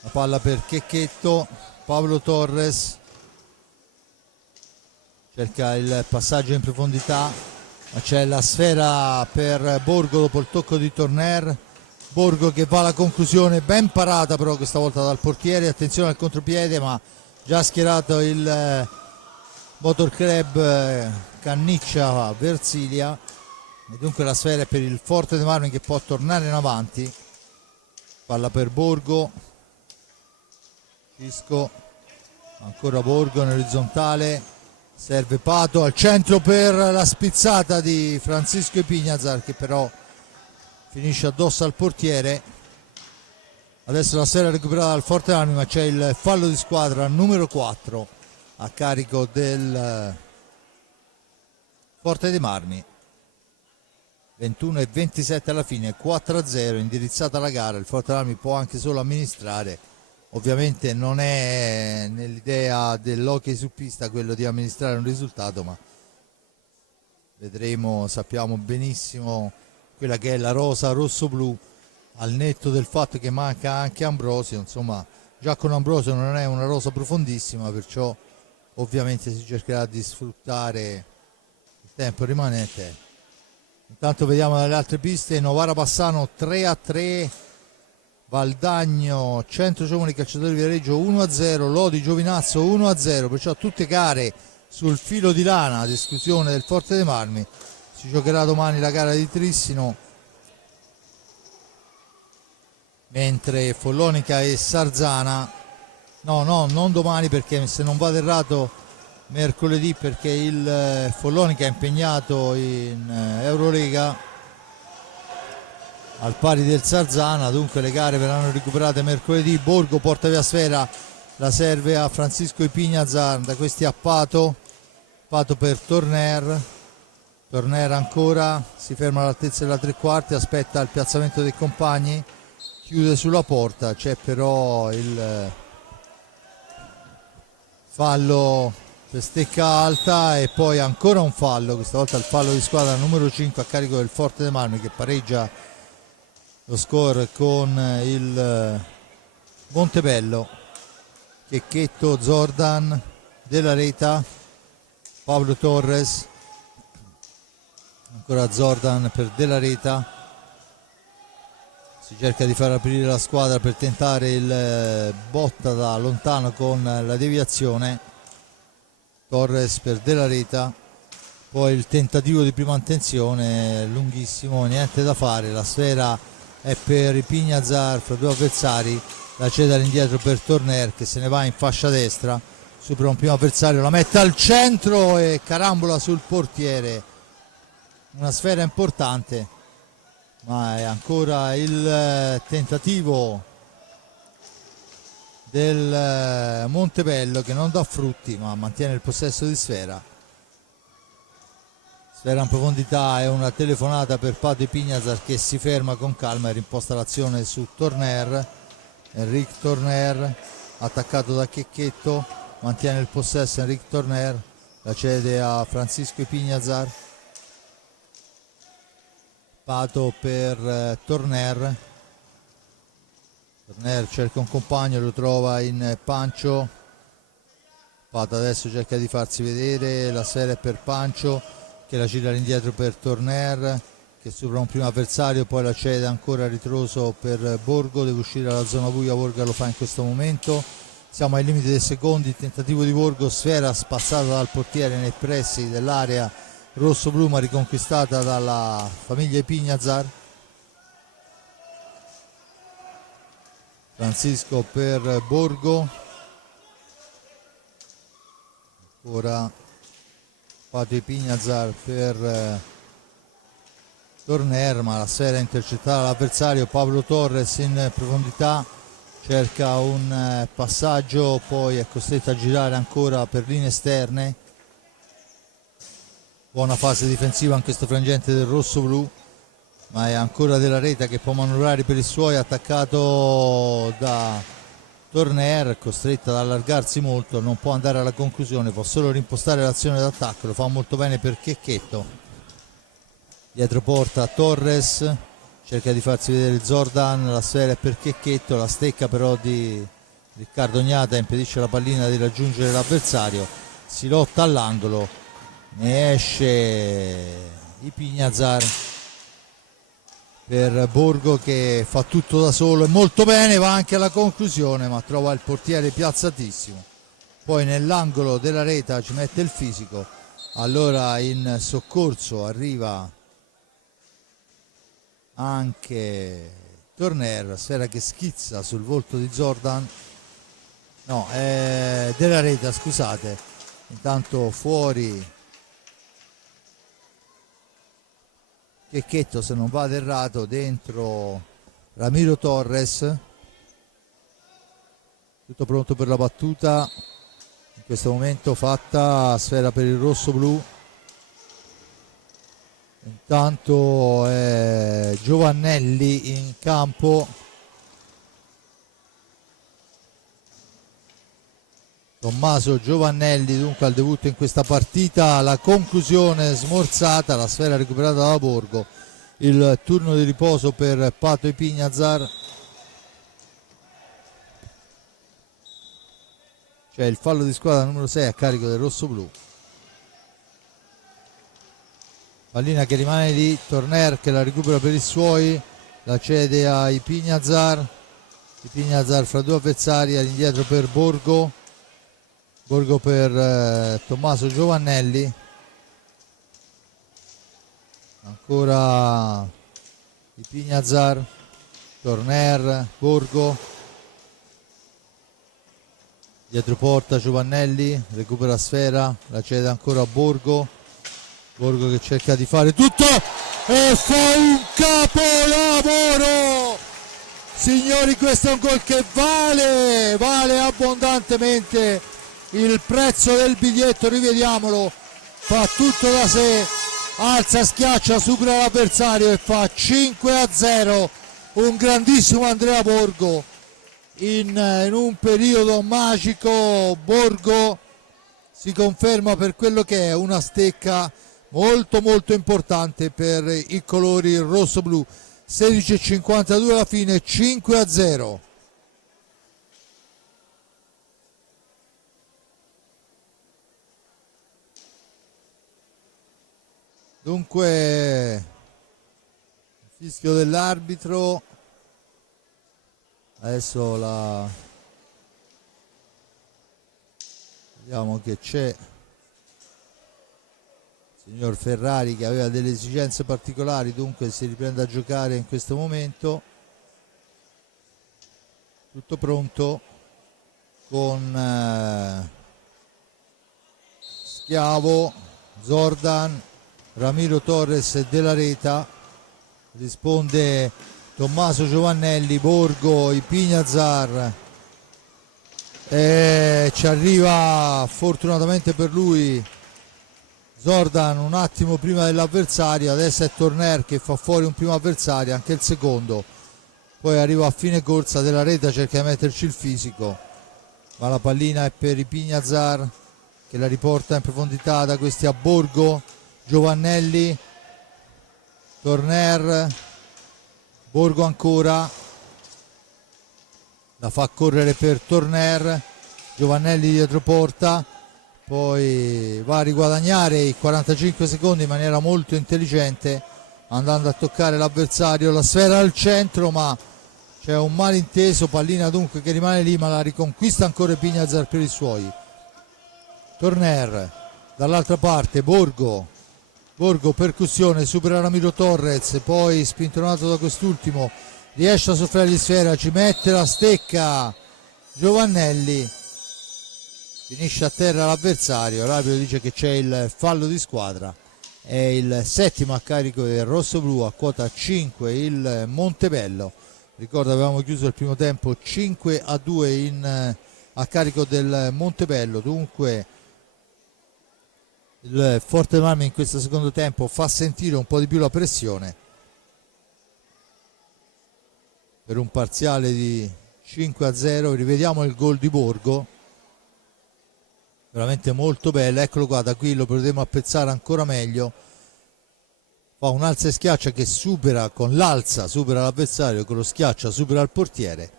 la palla per Checchetto, Pablo Torres cerca il passaggio in profondità, ma c'è la sfera per Borgo dopo il tocco di Torner. Borgo che va alla conclusione, ben parata però questa volta dal portiere, attenzione al contropiede, ma già schierato il Motor Club Canniccia Versilia, e dunque la sfera è per il Forte dei Marmi, che può tornare in avanti. Palla per Borgo, Cisco, ancora Borgo in orizzontale, serve Pato al centro per la spizzata di Francisco Ipignazar, che però finisce addosso al portiere. Adesso la sfera recuperata dal Forte dei Marmi, ma c'è il fallo di squadra numero 4 a carico del Forte dei Marmi. 21 e 27 alla fine, 4-0, indirizzata la gara. Il Forte dei Marmi può anche solo amministrare, ovviamente non è nell'idea dell'hockey su pista quello di amministrare un risultato, ma vedremo, sappiamo benissimo quella che è la rosa rosso-blu, al netto del fatto che manca anche Ambrosio. Insomma, già con Ambrosio non è una rosa profondissima, perciò ovviamente si cercherà di sfruttare il tempo rimanente. Intanto vediamo dalle altre piste: Novara Bassano 3-3, Valdagno Centro Giovani Calciatori Viareggio 1-0, Lodi Giovinazzo 1-0, perciò tutte gare sul filo di lana, ad esclusione del Forte dei Marmi. Si giocherà domani la gara di Trissino, mentre Follonica e Sarzana, no, non domani, perché se non vado errato mercoledì, perché il Follonica è impegnato in Eurolega al pari del Sarzana, dunque le gare verranno recuperate mercoledì. Borgo porta via sfera, la serve a Francisco Ipignazar, da questi a Pato per Torner ancora, si ferma all'altezza della tre quarti, aspetta il piazzamento dei compagni, chiude sulla porta, c'è però il fallo per stecca alta e poi ancora un fallo, questa volta il fallo di squadra numero 5 a carico del Forte dei Marmi, che pareggia lo score con il Montebello. Checchetto, Zordan, Della Reta, Pablo Torres, ancora Zordan per Della Reta, si cerca di far aprire la squadra per tentare il botta da lontano con la deviazione. Torres per Della Reta, poi il tentativo di prima intenzione lunghissimo, niente da fare, la sfera è per Ipignazar fra due avversari, la cede all'indietro per Torner, che se ne va in fascia destra, supera un primo avversario, la mette al centro e carambola sul portiere. Una sfera importante, ma è ancora il tentativo del Montebello che non dà frutti, ma mantiene il possesso di sfera. Sfera in profondità e una telefonata per Pato Ipignazar, che si ferma con calma e rimposta l'azione su Torner. Enric Torner, attaccato da Checchetto, mantiene il possesso Enric Torner, la cede a Francisco Ipignazar. Pato per Torner cerca un compagno, lo trova in Pancio. Pato adesso cerca di farsi vedere, la sfera è per Pancio, che la gira all'indietro per Torner, che supera un primo avversario, poi la cede ancora a ritroso per Borgo, deve uscire dalla zona buia, Borgo lo fa in questo momento, Siamo ai limiti dei secondi, tentativo di Borgo, sfera spazzata dal portiere nei pressi dell'area rosso-blu ma riconquistata dalla famiglia Ipignazar. Francisco per Borgo, ora Pato Ipignazar per Torner, ma la sfera intercettata l'avversario. Pablo Torres in profondità cerca un passaggio, poi è costretto a girare ancora per linee esterne. Buona fase difensiva in questo frangente del rosso-blu, ma è ancora Della Reta che può manovrare per i suoi, attaccato da Torner, costretto ad allargarsi molto, non può andare alla conclusione, può solo rimpostare l'azione d'attacco, lo fa molto bene per Checchetto. Dietro porta Torres, cerca di farsi vedere Zordan, la sfera è per Checchetto, la stecca però di Riccardo Gnata impedisce alla pallina di raggiungere l'avversario, si lotta all'angolo, ne esce Ipignazar per Borgo che fa tutto da solo e molto bene, va anche alla conclusione ma trova il portiere piazzatissimo, poi nell'angolo Della Reta ci mette il fisico, allora in soccorso arriva anche Torner, sfera che schizza sul volto di Zordan, no, Della Reta, scusate, intanto fuori Checchetto, se non vado errato, dentro Ramiro Torres, tutto pronto per la battuta, in questo momento fatta, sfera per il rosso-blu. Intanto Giovannelli in campo, Tommaso Giovannelli dunque al debutto in questa partita, la conclusione smorzata, la sfera recuperata da Borgo, il turno di riposo per Pato Ipignazar, c'è il fallo di squadra numero 6 a carico del rosso-blu. Pallina che rimane lì, Torner che la recupera per i suoi, la cede a Ipignazar, Ipignazar fra due avversari, all'indietro per Borgo, Borgo per Tommaso Giovannelli, ancora Ipignazar, Torner, Borgo, dietro porta Giovannelli, recupera sfera, la cede ancora a Borgo, Borgo che cerca di fare tutto e fa un capolavoro, signori, questo è un gol che vale abbondantemente il prezzo del biglietto, rivediamolo, fa tutto da sé, alza, schiaccia, supera l'avversario e fa 5-0, un grandissimo Andrea Borgo in un periodo magico. Borgo si conferma per quello che è una stecca molto importante per i colori rosso-blu. 16:52 alla fine, 5-0. Dunque il fischio dell'arbitro, adesso vediamo che c'è signor Ferrari che aveva delle esigenze particolari, dunque si riprende a giocare in questo momento. Tutto pronto con Schiavo, Zordan, Ramiro Torres e Della Reta. Risponde Tommaso Giovannelli, Borgo, Ipignazar. E ci arriva fortunatamente per lui Zordan un attimo prima dell'avversario, adesso è Torner che fa fuori un primo avversario, anche il secondo, poi arriva a fine corsa, Della Reta cerca di metterci il fisico, ma la pallina è per Ipignazar che la riporta in profondità da questi a Borgo, Giovannelli, Torner, Borgo ancora, la fa correre per Torner, Giovannelli dietro porta, poi va a riguadagnare i 45 secondi in maniera molto intelligente andando a toccare l'avversario, la sfera al centro ma c'è un malinteso, pallina dunque che rimane lì, ma la riconquista ancora Pignazar per i suoi. Torner dall'altra parte, Borgo percussione, supera Ramiro Torres, poi spintonato da quest'ultimo, riesce a soffiare di sfera, ci mette la stecca Giovannelli, finisce a terra l'avversario. L'arbitro dice che c'è il fallo di squadra. È il settimo a carico del rossoblu, a quota 5 il Montebello. Ricordo avevamo chiuso il primo tempo 5-2 a carico del Montebello, dunque il Forte dei Marmi in questo secondo tempo fa sentire un po' di più la pressione per un parziale di 5-0. Rivediamo il gol di Borgo, veramente molto bello, eccolo qua, da qui lo potremo apprezzare ancora meglio. Fa un alza e schiaccia che supera con l'alza, supera l'avversario, con lo schiaccia supera il portiere.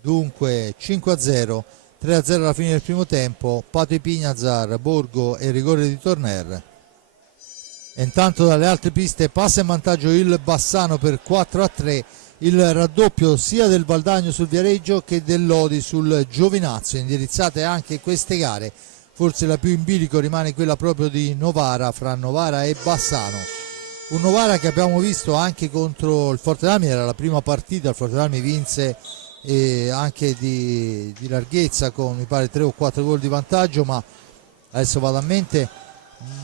Dunque 5-0, 3-0 alla fine del primo tempo, Pato Pignazar, Borgo e rigore di Torner. E intanto dalle altre piste passa in vantaggio il Bassano per 4-3, il raddoppio sia del Valdagno sul Viareggio che del Lodi sul Giovinazzo. Indirizzate anche queste gare, forse la più in bilico rimane quella proprio di Novara, fra Novara e Bassano. Un Novara che abbiamo visto anche contro il Forte d'Armi, era la prima partita, il Forte d'Armi vinse anche di larghezza con mi pare 3 o 4 gol di vantaggio, ma adesso vado a mente,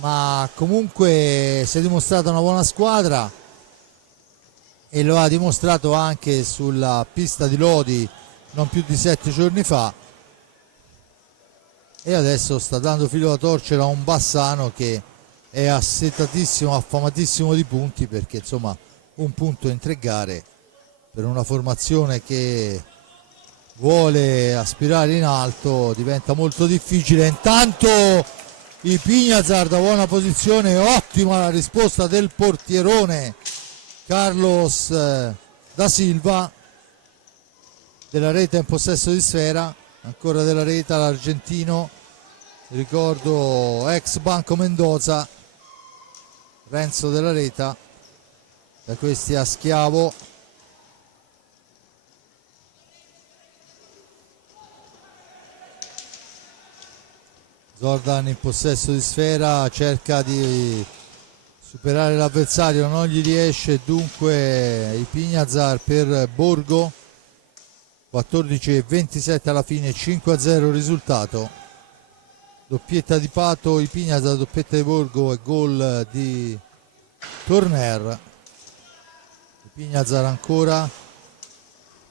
ma comunque si è dimostrata una buona squadra e lo ha dimostrato anche sulla pista di Lodi non più di 7 giorni fa, e adesso sta dando filo da torcere a un Bassano che è assetatissimo, affamatissimo di punti, perché insomma un punto in 3 gare per una formazione che vuole aspirare in alto diventa molto difficile. Intanto i Pignazar da buona posizione, ottima la risposta del portierone Carlos da Silva. Della Reta in possesso di sfera, ancora della Reta, l'argentino, ricordo ex Banco Mendoza, Renzo della Reta, da questi a Schiavo. Zordan in possesso di sfera, cerca di superare l'avversario, non gli riesce, dunque i Pignazar per Borgo. 14-27 alla fine, 5-0 il risultato. Doppietta di Pato, i Pignazar, doppietta di Borgo e gol di Torner. I Pignazar ancora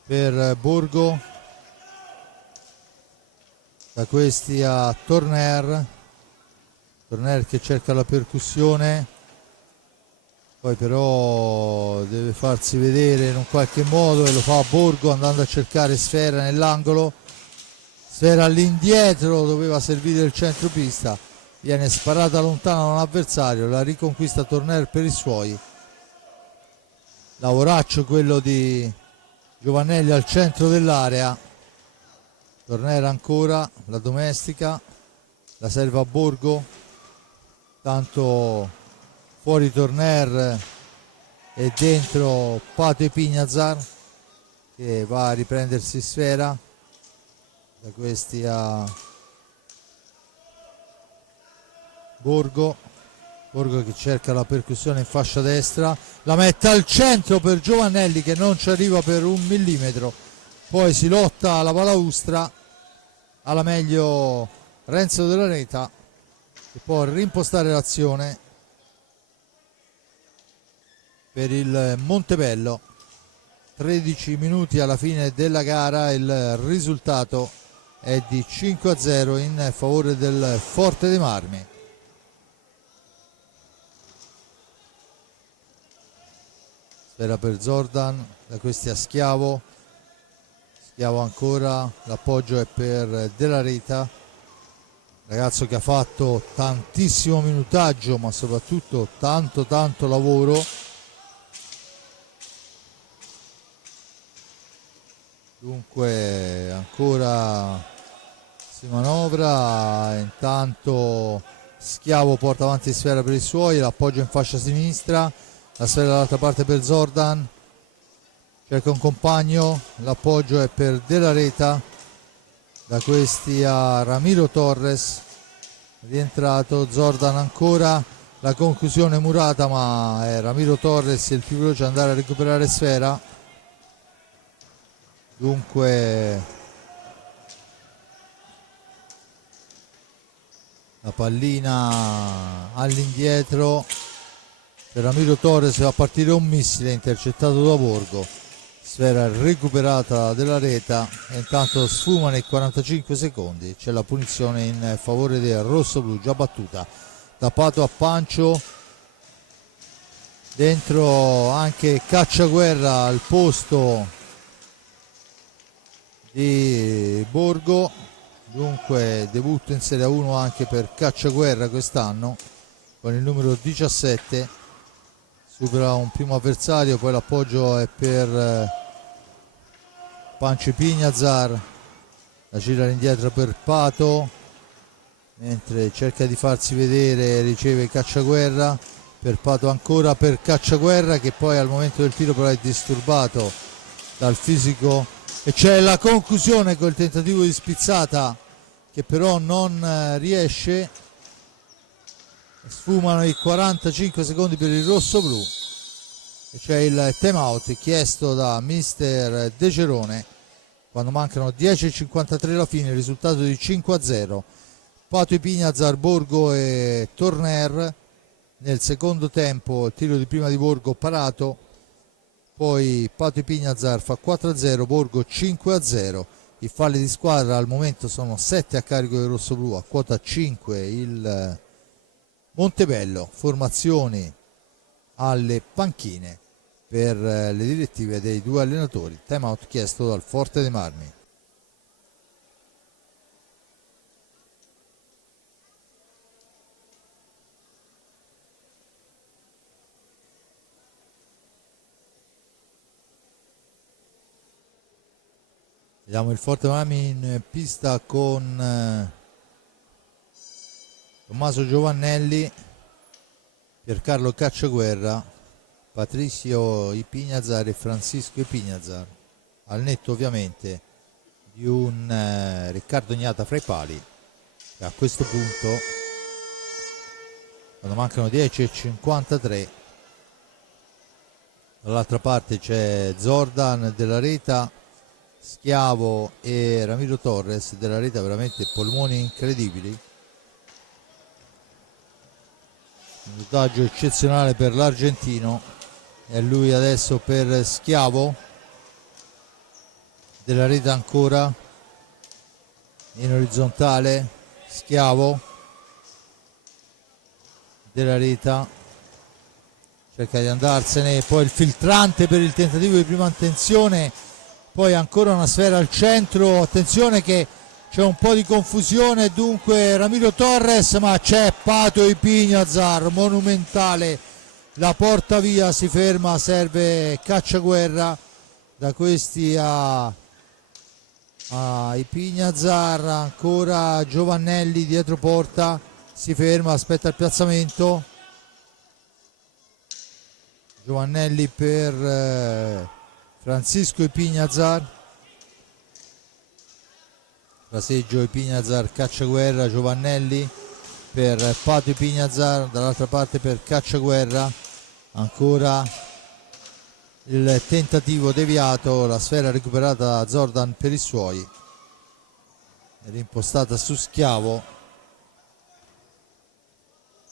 per Borgo, da questi a Torner che cerca la percussione, poi però deve farsi vedere in un qualche modo e lo fa a Borgo andando a cercare sfera nell'angolo, sfera all'indietro, doveva servire il centropista, viene sparata lontano da un avversario, la riconquista Torner per i suoi. Lavoraccio quello di Giovannelli al centro dell'area. Torner ancora, la domestica, la serve a Borgo, tanto fuori Torner e dentro Pato Pignazar che va a riprendersi sfera, da questi a Borgo che cerca la percussione in fascia destra, la mette al centro per Giovannelli che non ci arriva per un millimetro, poi si lotta alla balaustra, alla meglio Renzo della Reta che può rimpostare l'azione per il Montebello. 13 minuti alla fine della gara, il risultato è di 5-0 in favore del Forte dei Marmi. Sfera per Zordan, da questi a Schiavo ancora, l'appoggio è per Della Reta, ragazzo che ha fatto tantissimo minutaggio ma soprattutto tanto lavoro. Dunque ancora si manovra, intanto Schiavo porta avanti sfera per i suoi, l'appoggio in fascia sinistra, la sfera dall'altra parte per Zordan, cerca un compagno, l'appoggio è per Della Reta, da questi a Ramiro Torres, rientrato Zordan ancora, la conclusione murata, ma è Ramiro Torres il più veloce ad andare a recuperare sfera. Dunque la pallina all'indietro per Ramiro Torres, va a partire un missile intercettato da Borgo, sfera recuperata Della Reta e intanto sfumano i 45 secondi, c'è la punizione in favore del rossoblu già battuta da Pato a Pancio, dentro anche Cacciaguerra al posto di Borgo, dunque debutto in Serie 1 anche per Cacciaguerra quest'anno con il numero 17, supera un primo avversario, poi l'appoggio è per Pancio Pignazar, la gira indietro per Pato, mentre cerca di farsi vedere, riceve Cacciaguerra, per Pato ancora per Cacciaguerra che poi al momento del tiro però è disturbato dal fisico e c'è la conclusione col tentativo di spizzata che però non riesce. Sfumano i 45 secondi per il rossoblu e c'è il time out chiesto da mister De Cerone quando mancano 10:53 alla fine, il risultato di 5-0. Pato Pignazar, Borgo e Torner. Nel secondo tempo il tiro di prima di Borgo parato, poi Pato Pignazar fa 4-0, Borgo 5-0. I falli di squadra al momento sono 7 a carico del rossoblu, a quota 5 il Montebello, formazioni alle panchine per le direttive dei due allenatori. Time out chiesto dal Forte dei Marmi. Vediamo il Forte dei Marmi in pista con Tommaso Giovannelli, Piercarlo Cacciaguerra, Patricio Ipignazar e Francisco Ipignazar, al netto ovviamente di un Riccardo Gnata fra i pali, che a questo punto, quando mancano 10:53, dall'altra parte c'è Zordan, Della Reta, Schiavo e Ramiro Torres. Della Reta veramente polmoni incredibili, un minutaggio eccezionale per l'argentino. E lui adesso per Schiavo, Della Reta ancora in orizzontale, Schiavo, Della Reta cerca di andarsene, poi il filtrante per il tentativo di prima attenzione, poi ancora una sfera al centro, attenzione che c'è un po' di confusione, dunque Ramiro Torres, ma c'è Pato Ipignazar, monumentale, la porta via, si ferma, serve Cacciaguerra, da questi a Ipignazar, ancora Giovannelli dietro porta, si ferma, aspetta il piazzamento, Giovannelli per Francisco Ipignazar, fraseggio Ipignazar, Cacciaguerra, Giovannelli per Pato Ipignazar, dall'altra parte per Cacciaguerra, ancora il tentativo deviato, la sfera recuperata da Zordan per i suoi, rimpostata su Schiavo,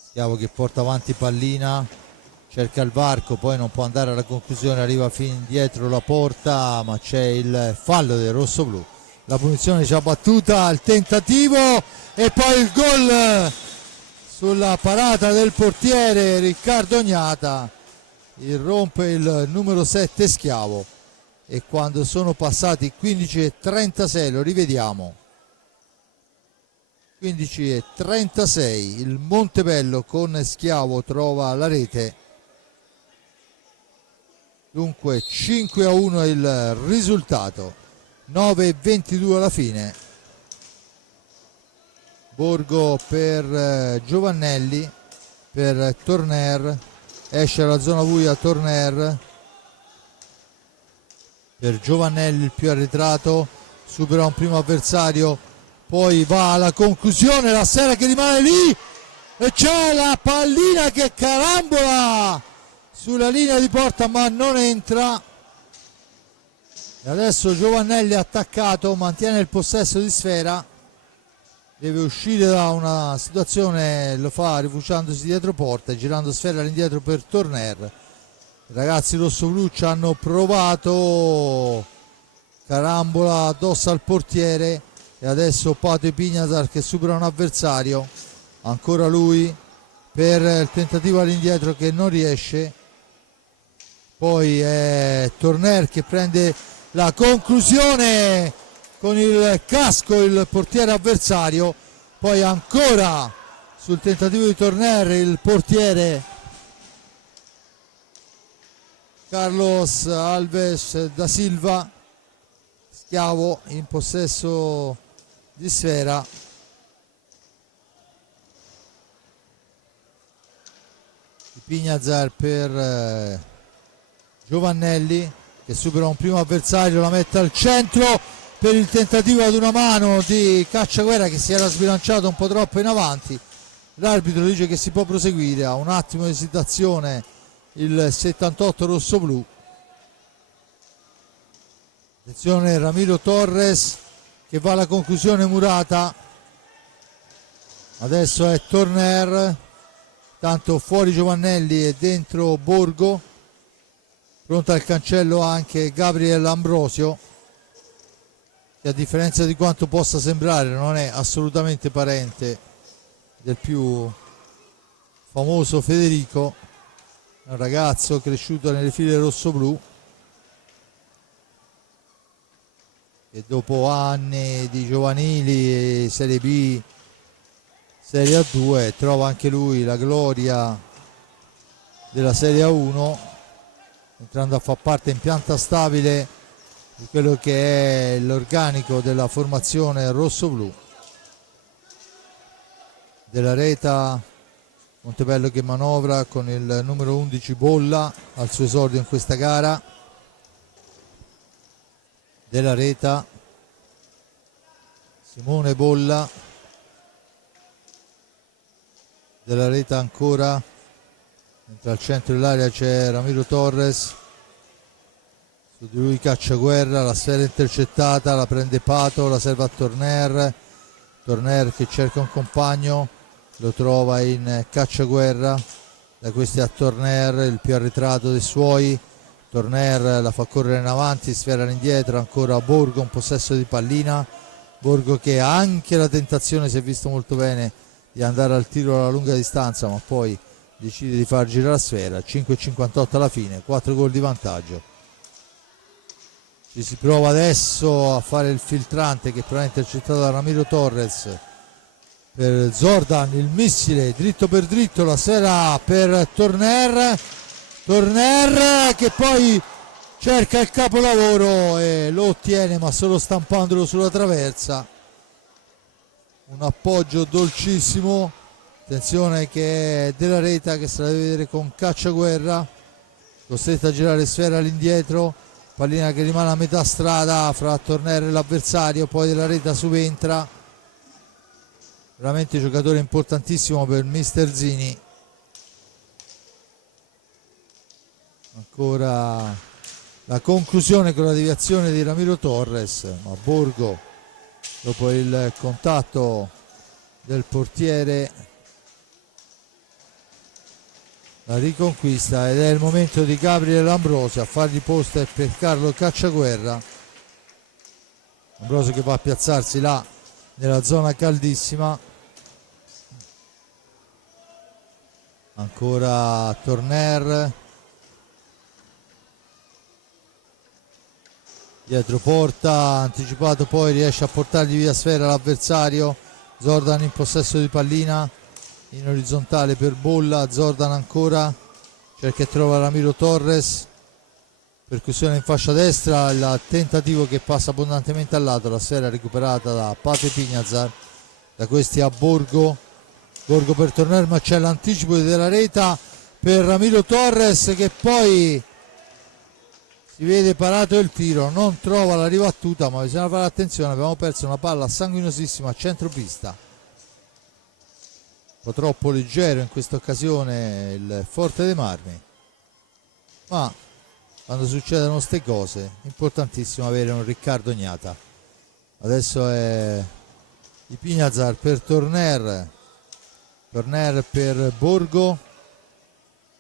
Schiavo che porta avanti pallina, cerca il varco, poi non può andare alla conclusione, arriva fin dietro la porta, ma c'è il fallo del rossoblu, la punizione già battuta, il tentativo e poi il gol sulla parata del portiere Riccardo Gnata, irrompe il numero 7 Schiavo e quando sono passati 15:36, lo rivediamo, 15:36, il Montebello con Schiavo trova la rete, dunque 5-1 il risultato, 9:22 alla fine. Borgo per Giovannelli, per Torner, esce alla zona buia Torner, per Giovannelli, il più arretrato, supera un primo avversario, poi va alla conclusione, la Sfera che rimane lì e c'è la pallina che carambola sulla linea di porta ma non entra. E adesso Giovannelli attaccato, mantiene il possesso di Sfera, deve uscire da una situazione, lo fa rifugiandosi dietro porta e girando Sfera all'indietro per Torner. I ragazzi rossoblu ci hanno provato, carambola addosso al portiere e adesso Pato Pignazar che supera un avversario, ancora lui per il tentativo all'indietro che non riesce, poi è Torner che prende la conclusione con il casco il portiere avversario, poi ancora sul tentativo di Torner il portiere Carlos Alves da Silva, Schiavo in possesso di Sfera. Pignazar per Giovannelli che supera un primo avversario, la mette al centro per il tentativo ad una mano di Cacciaguerra che si era sbilanciato un po' troppo in avanti. L'arbitro dice che si può proseguire, ha un attimo di esitazione il 78 rossoblu. Attenzione Ramiro Torres che va alla conclusione murata, adesso è Torner, tanto fuori Giovannelli e dentro Borgo, pronto al cancello anche Gabriel Ambrosio che a differenza di quanto possa sembrare non è assolutamente parente del più famoso Federico, un ragazzo cresciuto nelle file rossoblu e dopo anni di giovanili e Serie B, Serie A2 trova anche lui la gloria della Serie A1, entrando a far parte in pianta stabile di quello che è l'organico della formazione rossoblu. Della Reta, Montebello che manovra con il numero 11 Bolla al suo esordio in questa gara. Della Reta, Simone Bolla, Della Reta ancora, mentre al centro dell'area c'è Ramiro Torres, su di lui Cacciaguerra, la sfera intercettata, la prende Pato, la serve a Torner, Torner che cerca un compagno, lo trova in Cacciaguerra, da questi a Torner, il più arretrato dei suoi. Torner la fa correre in avanti, sfera all'indietro, ancora Borgo in possesso di pallina, Borgo che ha anche la tentazione, si è visto molto bene, di andare al tiro alla lunga distanza ma poi decide di far girare la sfera. 5,58 alla fine, 4 gol di vantaggio. Ci si prova adesso a fare il filtrante che però è intercettato da Ramiro Torres per Zordan, il missile dritto per dritto, la sfera per Torner che poi cerca il capolavoro e lo ottiene ma solo stampandolo sulla traversa. Un appoggio dolcissimo, attenzione che è Della Reta che se la deve vedere con Cacciaguerra, costretto a girare sfera all'indietro, pallina che rimane a metà strada fra Torner e l'avversario, poi Della Reta subentra, veramente giocatore importantissimo per Mister Zini. Ancora la conclusione con la deviazione di Ramiro Torres, ma Borgo dopo il contatto del portiere la riconquista ed è il momento di Gabriel Ambrosio a fargli posto per Carlo Cacciaguerra. Ambrosio che va a piazzarsi là nella zona caldissima, ancora Torner dietro porta, anticipato, poi riesce a portargli via sfera l'avversario. Zordan in possesso di pallina in orizzontale per Bolla, Zordan ancora cerca e trova Ramiro Torres, percussione in fascia destra, il tentativo che passa abbondantemente al lato, la sfera recuperata da Pato Pignazar, da questi a Borgo per Torner, ma c'è l'anticipo della Reta per Ramiro Torres che poi si vede parato il tiro, non trova la ribattuta, ma bisogna fare attenzione, abbiamo perso una palla sanguinosissima a centropista, un po' troppo leggero in questa occasione il Forte dei Marmi, ma quando succedono queste cose è importantissimo avere un Riccardo Gnata. Adesso è di Pignazar per Torner per Borgo,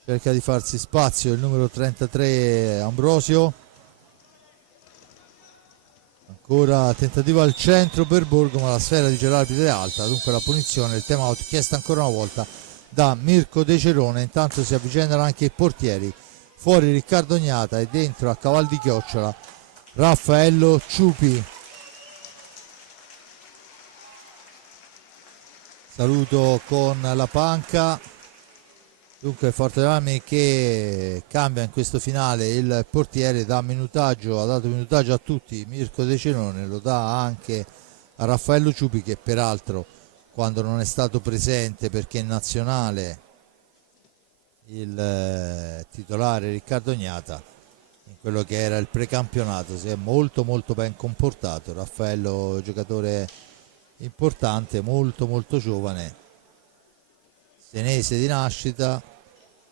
cerca di farsi spazio il numero 33 Ambrosio, ancora tentativo al centro per Borgo, ma la sfera di Gerarbide è alta, dunque la punizione, il time out chiesta ancora una volta da Mirko De Cerone. Intanto si avvicendano anche i portieri, fuori Riccardo Gnata e dentro a caval di chiocciola Raffaello Ciupi. Saluto con la panca. Dunque Forte dei Marmi che cambia in questo finale il portiere, ha dato minutaggio a tutti. Mirko De Cerone lo dà anche a Raffaello Ciupi, che peraltro quando non è stato presente perché in nazionale il titolare Riccardo Gnata, in quello che era il precampionato, si è molto ben comportato. Raffaello, giocatore importante, molto giovane, senese di nascita,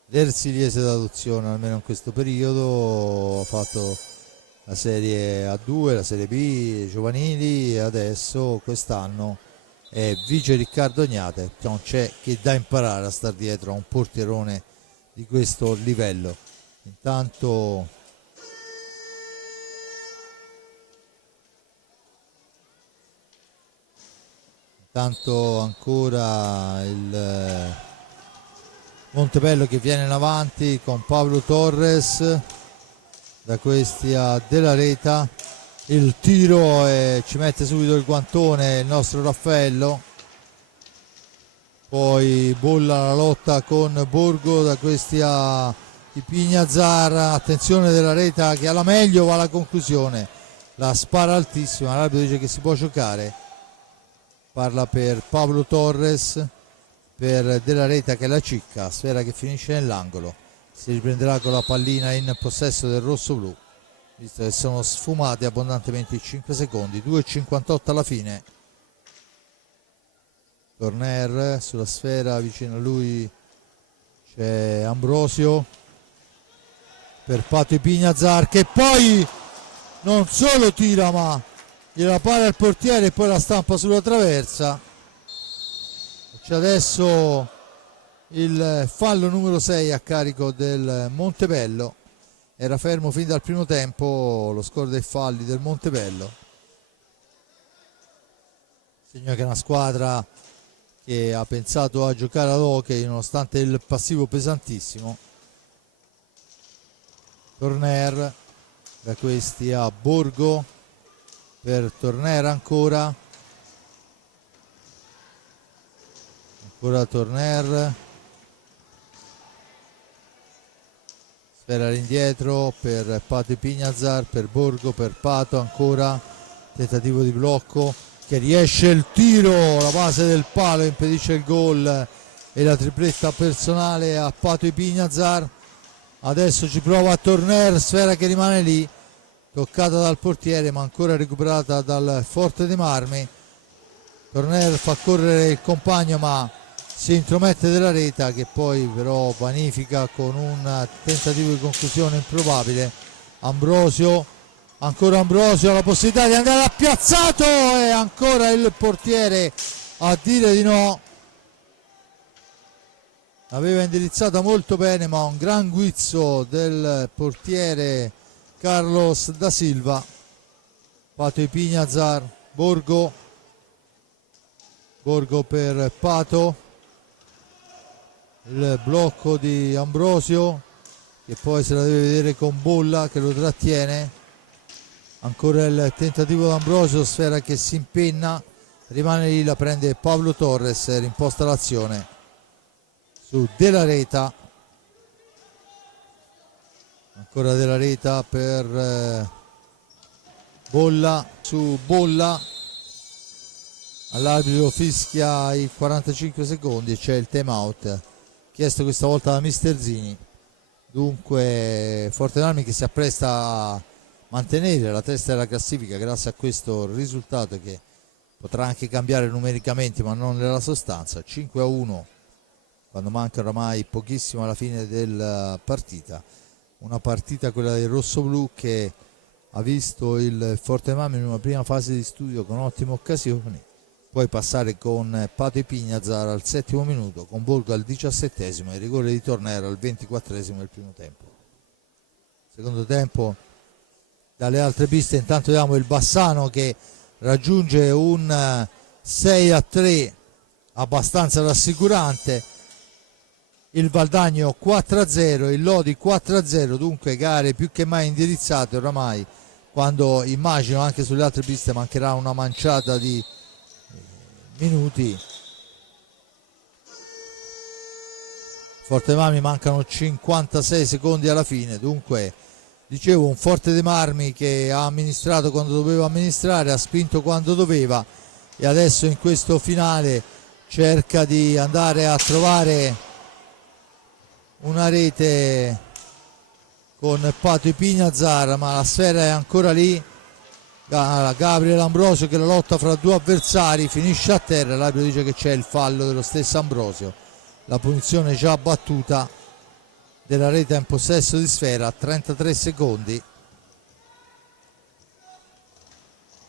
versiliese d'adozione, almeno in questo periodo ha fatto la Serie A2, la Serie B giovanili e adesso quest'anno è vice Riccardo Gnata. Non c'è che da imparare a star dietro a un portierone di questo livello. Intanto ancora il Montebello che viene in avanti con Pablo Torres, da questi a Della Reta, il tiro e ci mette subito il guantone il nostro Raffaello, poi bolla la lotta con Borgo, da questi a Pignazar, attenzione Della Reta che alla meglio va alla conclusione, la spara altissima, l'arbitro dice che si può giocare. Parla per Pablo Torres, per Della Reta che la cicca, sfera che finisce nell'angolo, si riprenderà con la pallina in possesso del rosso-blu, visto che sono sfumati abbondantemente i 5 secondi, 2,58 alla fine. Torner sulla sfera, vicino a lui c'è Ambrosio, per Pato Pignazar che poi non solo tira ma gliela pare al portiere e poi la stampa sulla traversa. C'è adesso il fallo numero 6 a carico del Montebello, era fermo fin dal primo tempo lo score dei falli del Montebello, segno che è una squadra che ha pensato a giocare ad hockey nonostante il passivo pesantissimo. Torner, da questi a Borgo, per Torner ancora Torner, sfera all'indietro per Pato Pignazar, per Borgo, per Pato ancora, tentativo di blocco che riesce il tiro, la base del palo impedisce il gol e la tripletta personale a Pato Pignazar. Adesso ci prova a Torner, sfera che rimane lì, toccata dal portiere ma ancora recuperata dal Forte dei Marmi. Torner fa correre il compagno ma si intromette Della Reta, che poi però vanifica con un tentativo di conclusione improbabile. Ambrosio, ancora Ambrosio, la possibilità di andare a piazzato e ancora il portiere a dire di no. Aveva indirizzata molto bene ma un gran guizzo del portiere Carlos da Silva. Pato Pignazar, Borgo per Pato, il blocco di Ambrosio che poi se la deve vedere con Bolla che lo trattiene, ancora il tentativo di Ambrosio, sfera che si impenna, rimane lì, la prende Pablo Torres, rimposta l'azione su Della Reta, ancora Della Reta per Bolla, su Bolla, all'arbitro fischia i 45 secondi e c'è il time out chiesto questa volta da Mister Zini. Dunque Forte dei Marmi che si appresta a mantenere la testa della classifica grazie a questo risultato che potrà anche cambiare numericamente ma non nella sostanza. 5-1 quando manca oramai pochissimo alla fine della partita, una partita, quella del rossoblu, che ha visto il Forte dei Marmi in una prima fase di studio con ottime occasioni, poi passare con Pato Ipignazar al 7° minuto, con Borgo al 17° e rigore di Tornero al 24° del primo tempo. Secondo tempo dalle altre piste intanto vediamo il Bassano che raggiunge un 6-3 abbastanza rassicurante, il Valdagno 4-0, il Lodi 4-0, dunque gare più che mai indirizzate oramai, quando immagino anche sulle altre piste mancherà una manciata di minuti. Forte dei Marmi mancano 56 secondi alla fine, dunque dicevo un Forte dei Marmi che ha amministrato quando doveva amministrare, ha spinto quando doveva e adesso in questo finale cerca di andare a trovare una rete con Pato Ipignazar, ma la sfera è ancora lì. Gabriele Ambrosio che la lotta fra due avversari, finisce a terra, l'arbitro dice che c'è il fallo dello stesso Ambrosio, la punizione già battuta della rete in possesso di sfera a 33 secondi.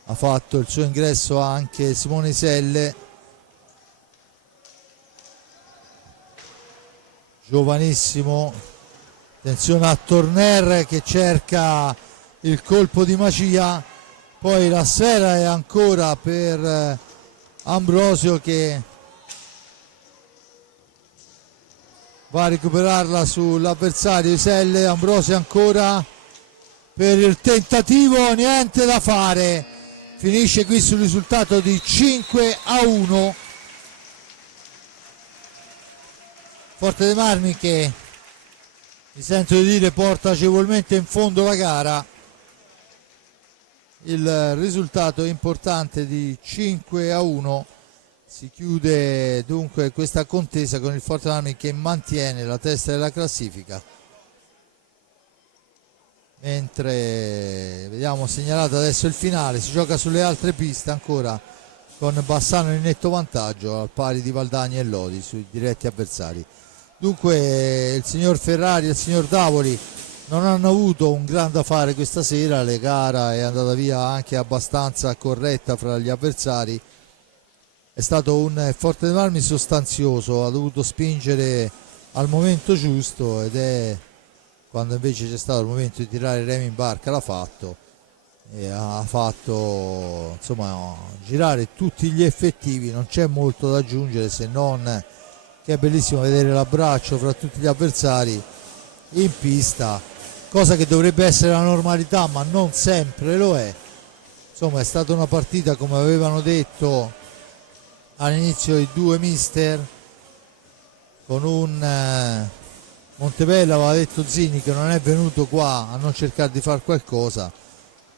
Ha fatto il suo ingresso anche Simone Iselle, giovanissimo. Attenzione a Torner che cerca il colpo di magia, poi la sfera è ancora per Ambrosio che va a recuperarla sull'avversario Iselle. Ambrosio ancora per il tentativo, niente da fare, finisce qui sul risultato di 5-1. Forte dei Marmi che, mi sento di dire, porta agevolmente in fondo la gara. Il risultato importante di 5-1, si chiude dunque questa contesa con il Forte dei Marmi che mantiene la testa della classifica, mentre vediamo segnalato adesso il finale. Si gioca sulle altre piste ancora con Bassano in netto vantaggio al pari di Valdagni e Lodi sui diretti avversari. Dunque il signor Ferrari e il signor Davoli non hanno avuto un gran da fare questa sera, la gara è andata via anche abbastanza corretta fra gli avversari, è stato un Forte dei Marmi sostanzioso, ha dovuto spingere al momento giusto ed è quando invece c'è stato il momento di tirare i remi in barca l'ha fatto e ha fatto insomma girare tutti gli effettivi. Non c'è molto da aggiungere se non che è bellissimo vedere l'abbraccio fra tutti gli avversari in pista, cosa che dovrebbe essere la normalità ma non sempre lo è. Insomma è stata una partita, come avevano detto all'inizio i due mister, con un Montebello, aveva detto Zini che non è venuto qua a non cercare di fare qualcosa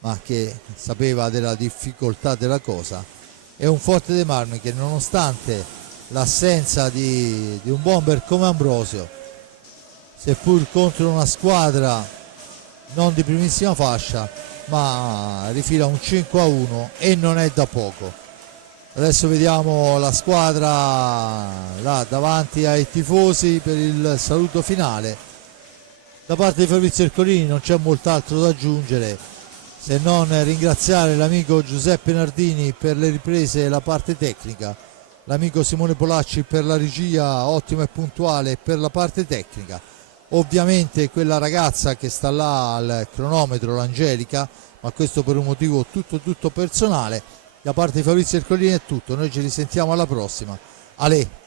ma che sapeva della difficoltà della cosa, e un Forte dei Marmi che nonostante l'assenza di un bomber come Ambrosio, seppur contro una squadra non di primissima fascia, ma rifila un 5-1 e non è da poco. Adesso vediamo la squadra là davanti ai tifosi per il saluto finale. Da parte di Fabrizio Ercolini non c'è molt'altro da aggiungere se non ringraziare l'amico Giuseppe Nardini per le riprese e la parte tecnica, l'amico Simone Polacci per la regia ottima e puntuale e per la parte tecnica, ovviamente quella ragazza che sta là al cronometro, l'Angelica, ma questo per un motivo tutto personale. Da parte di Fabrizio Ercolini è tutto, noi ci risentiamo alla prossima. Ale!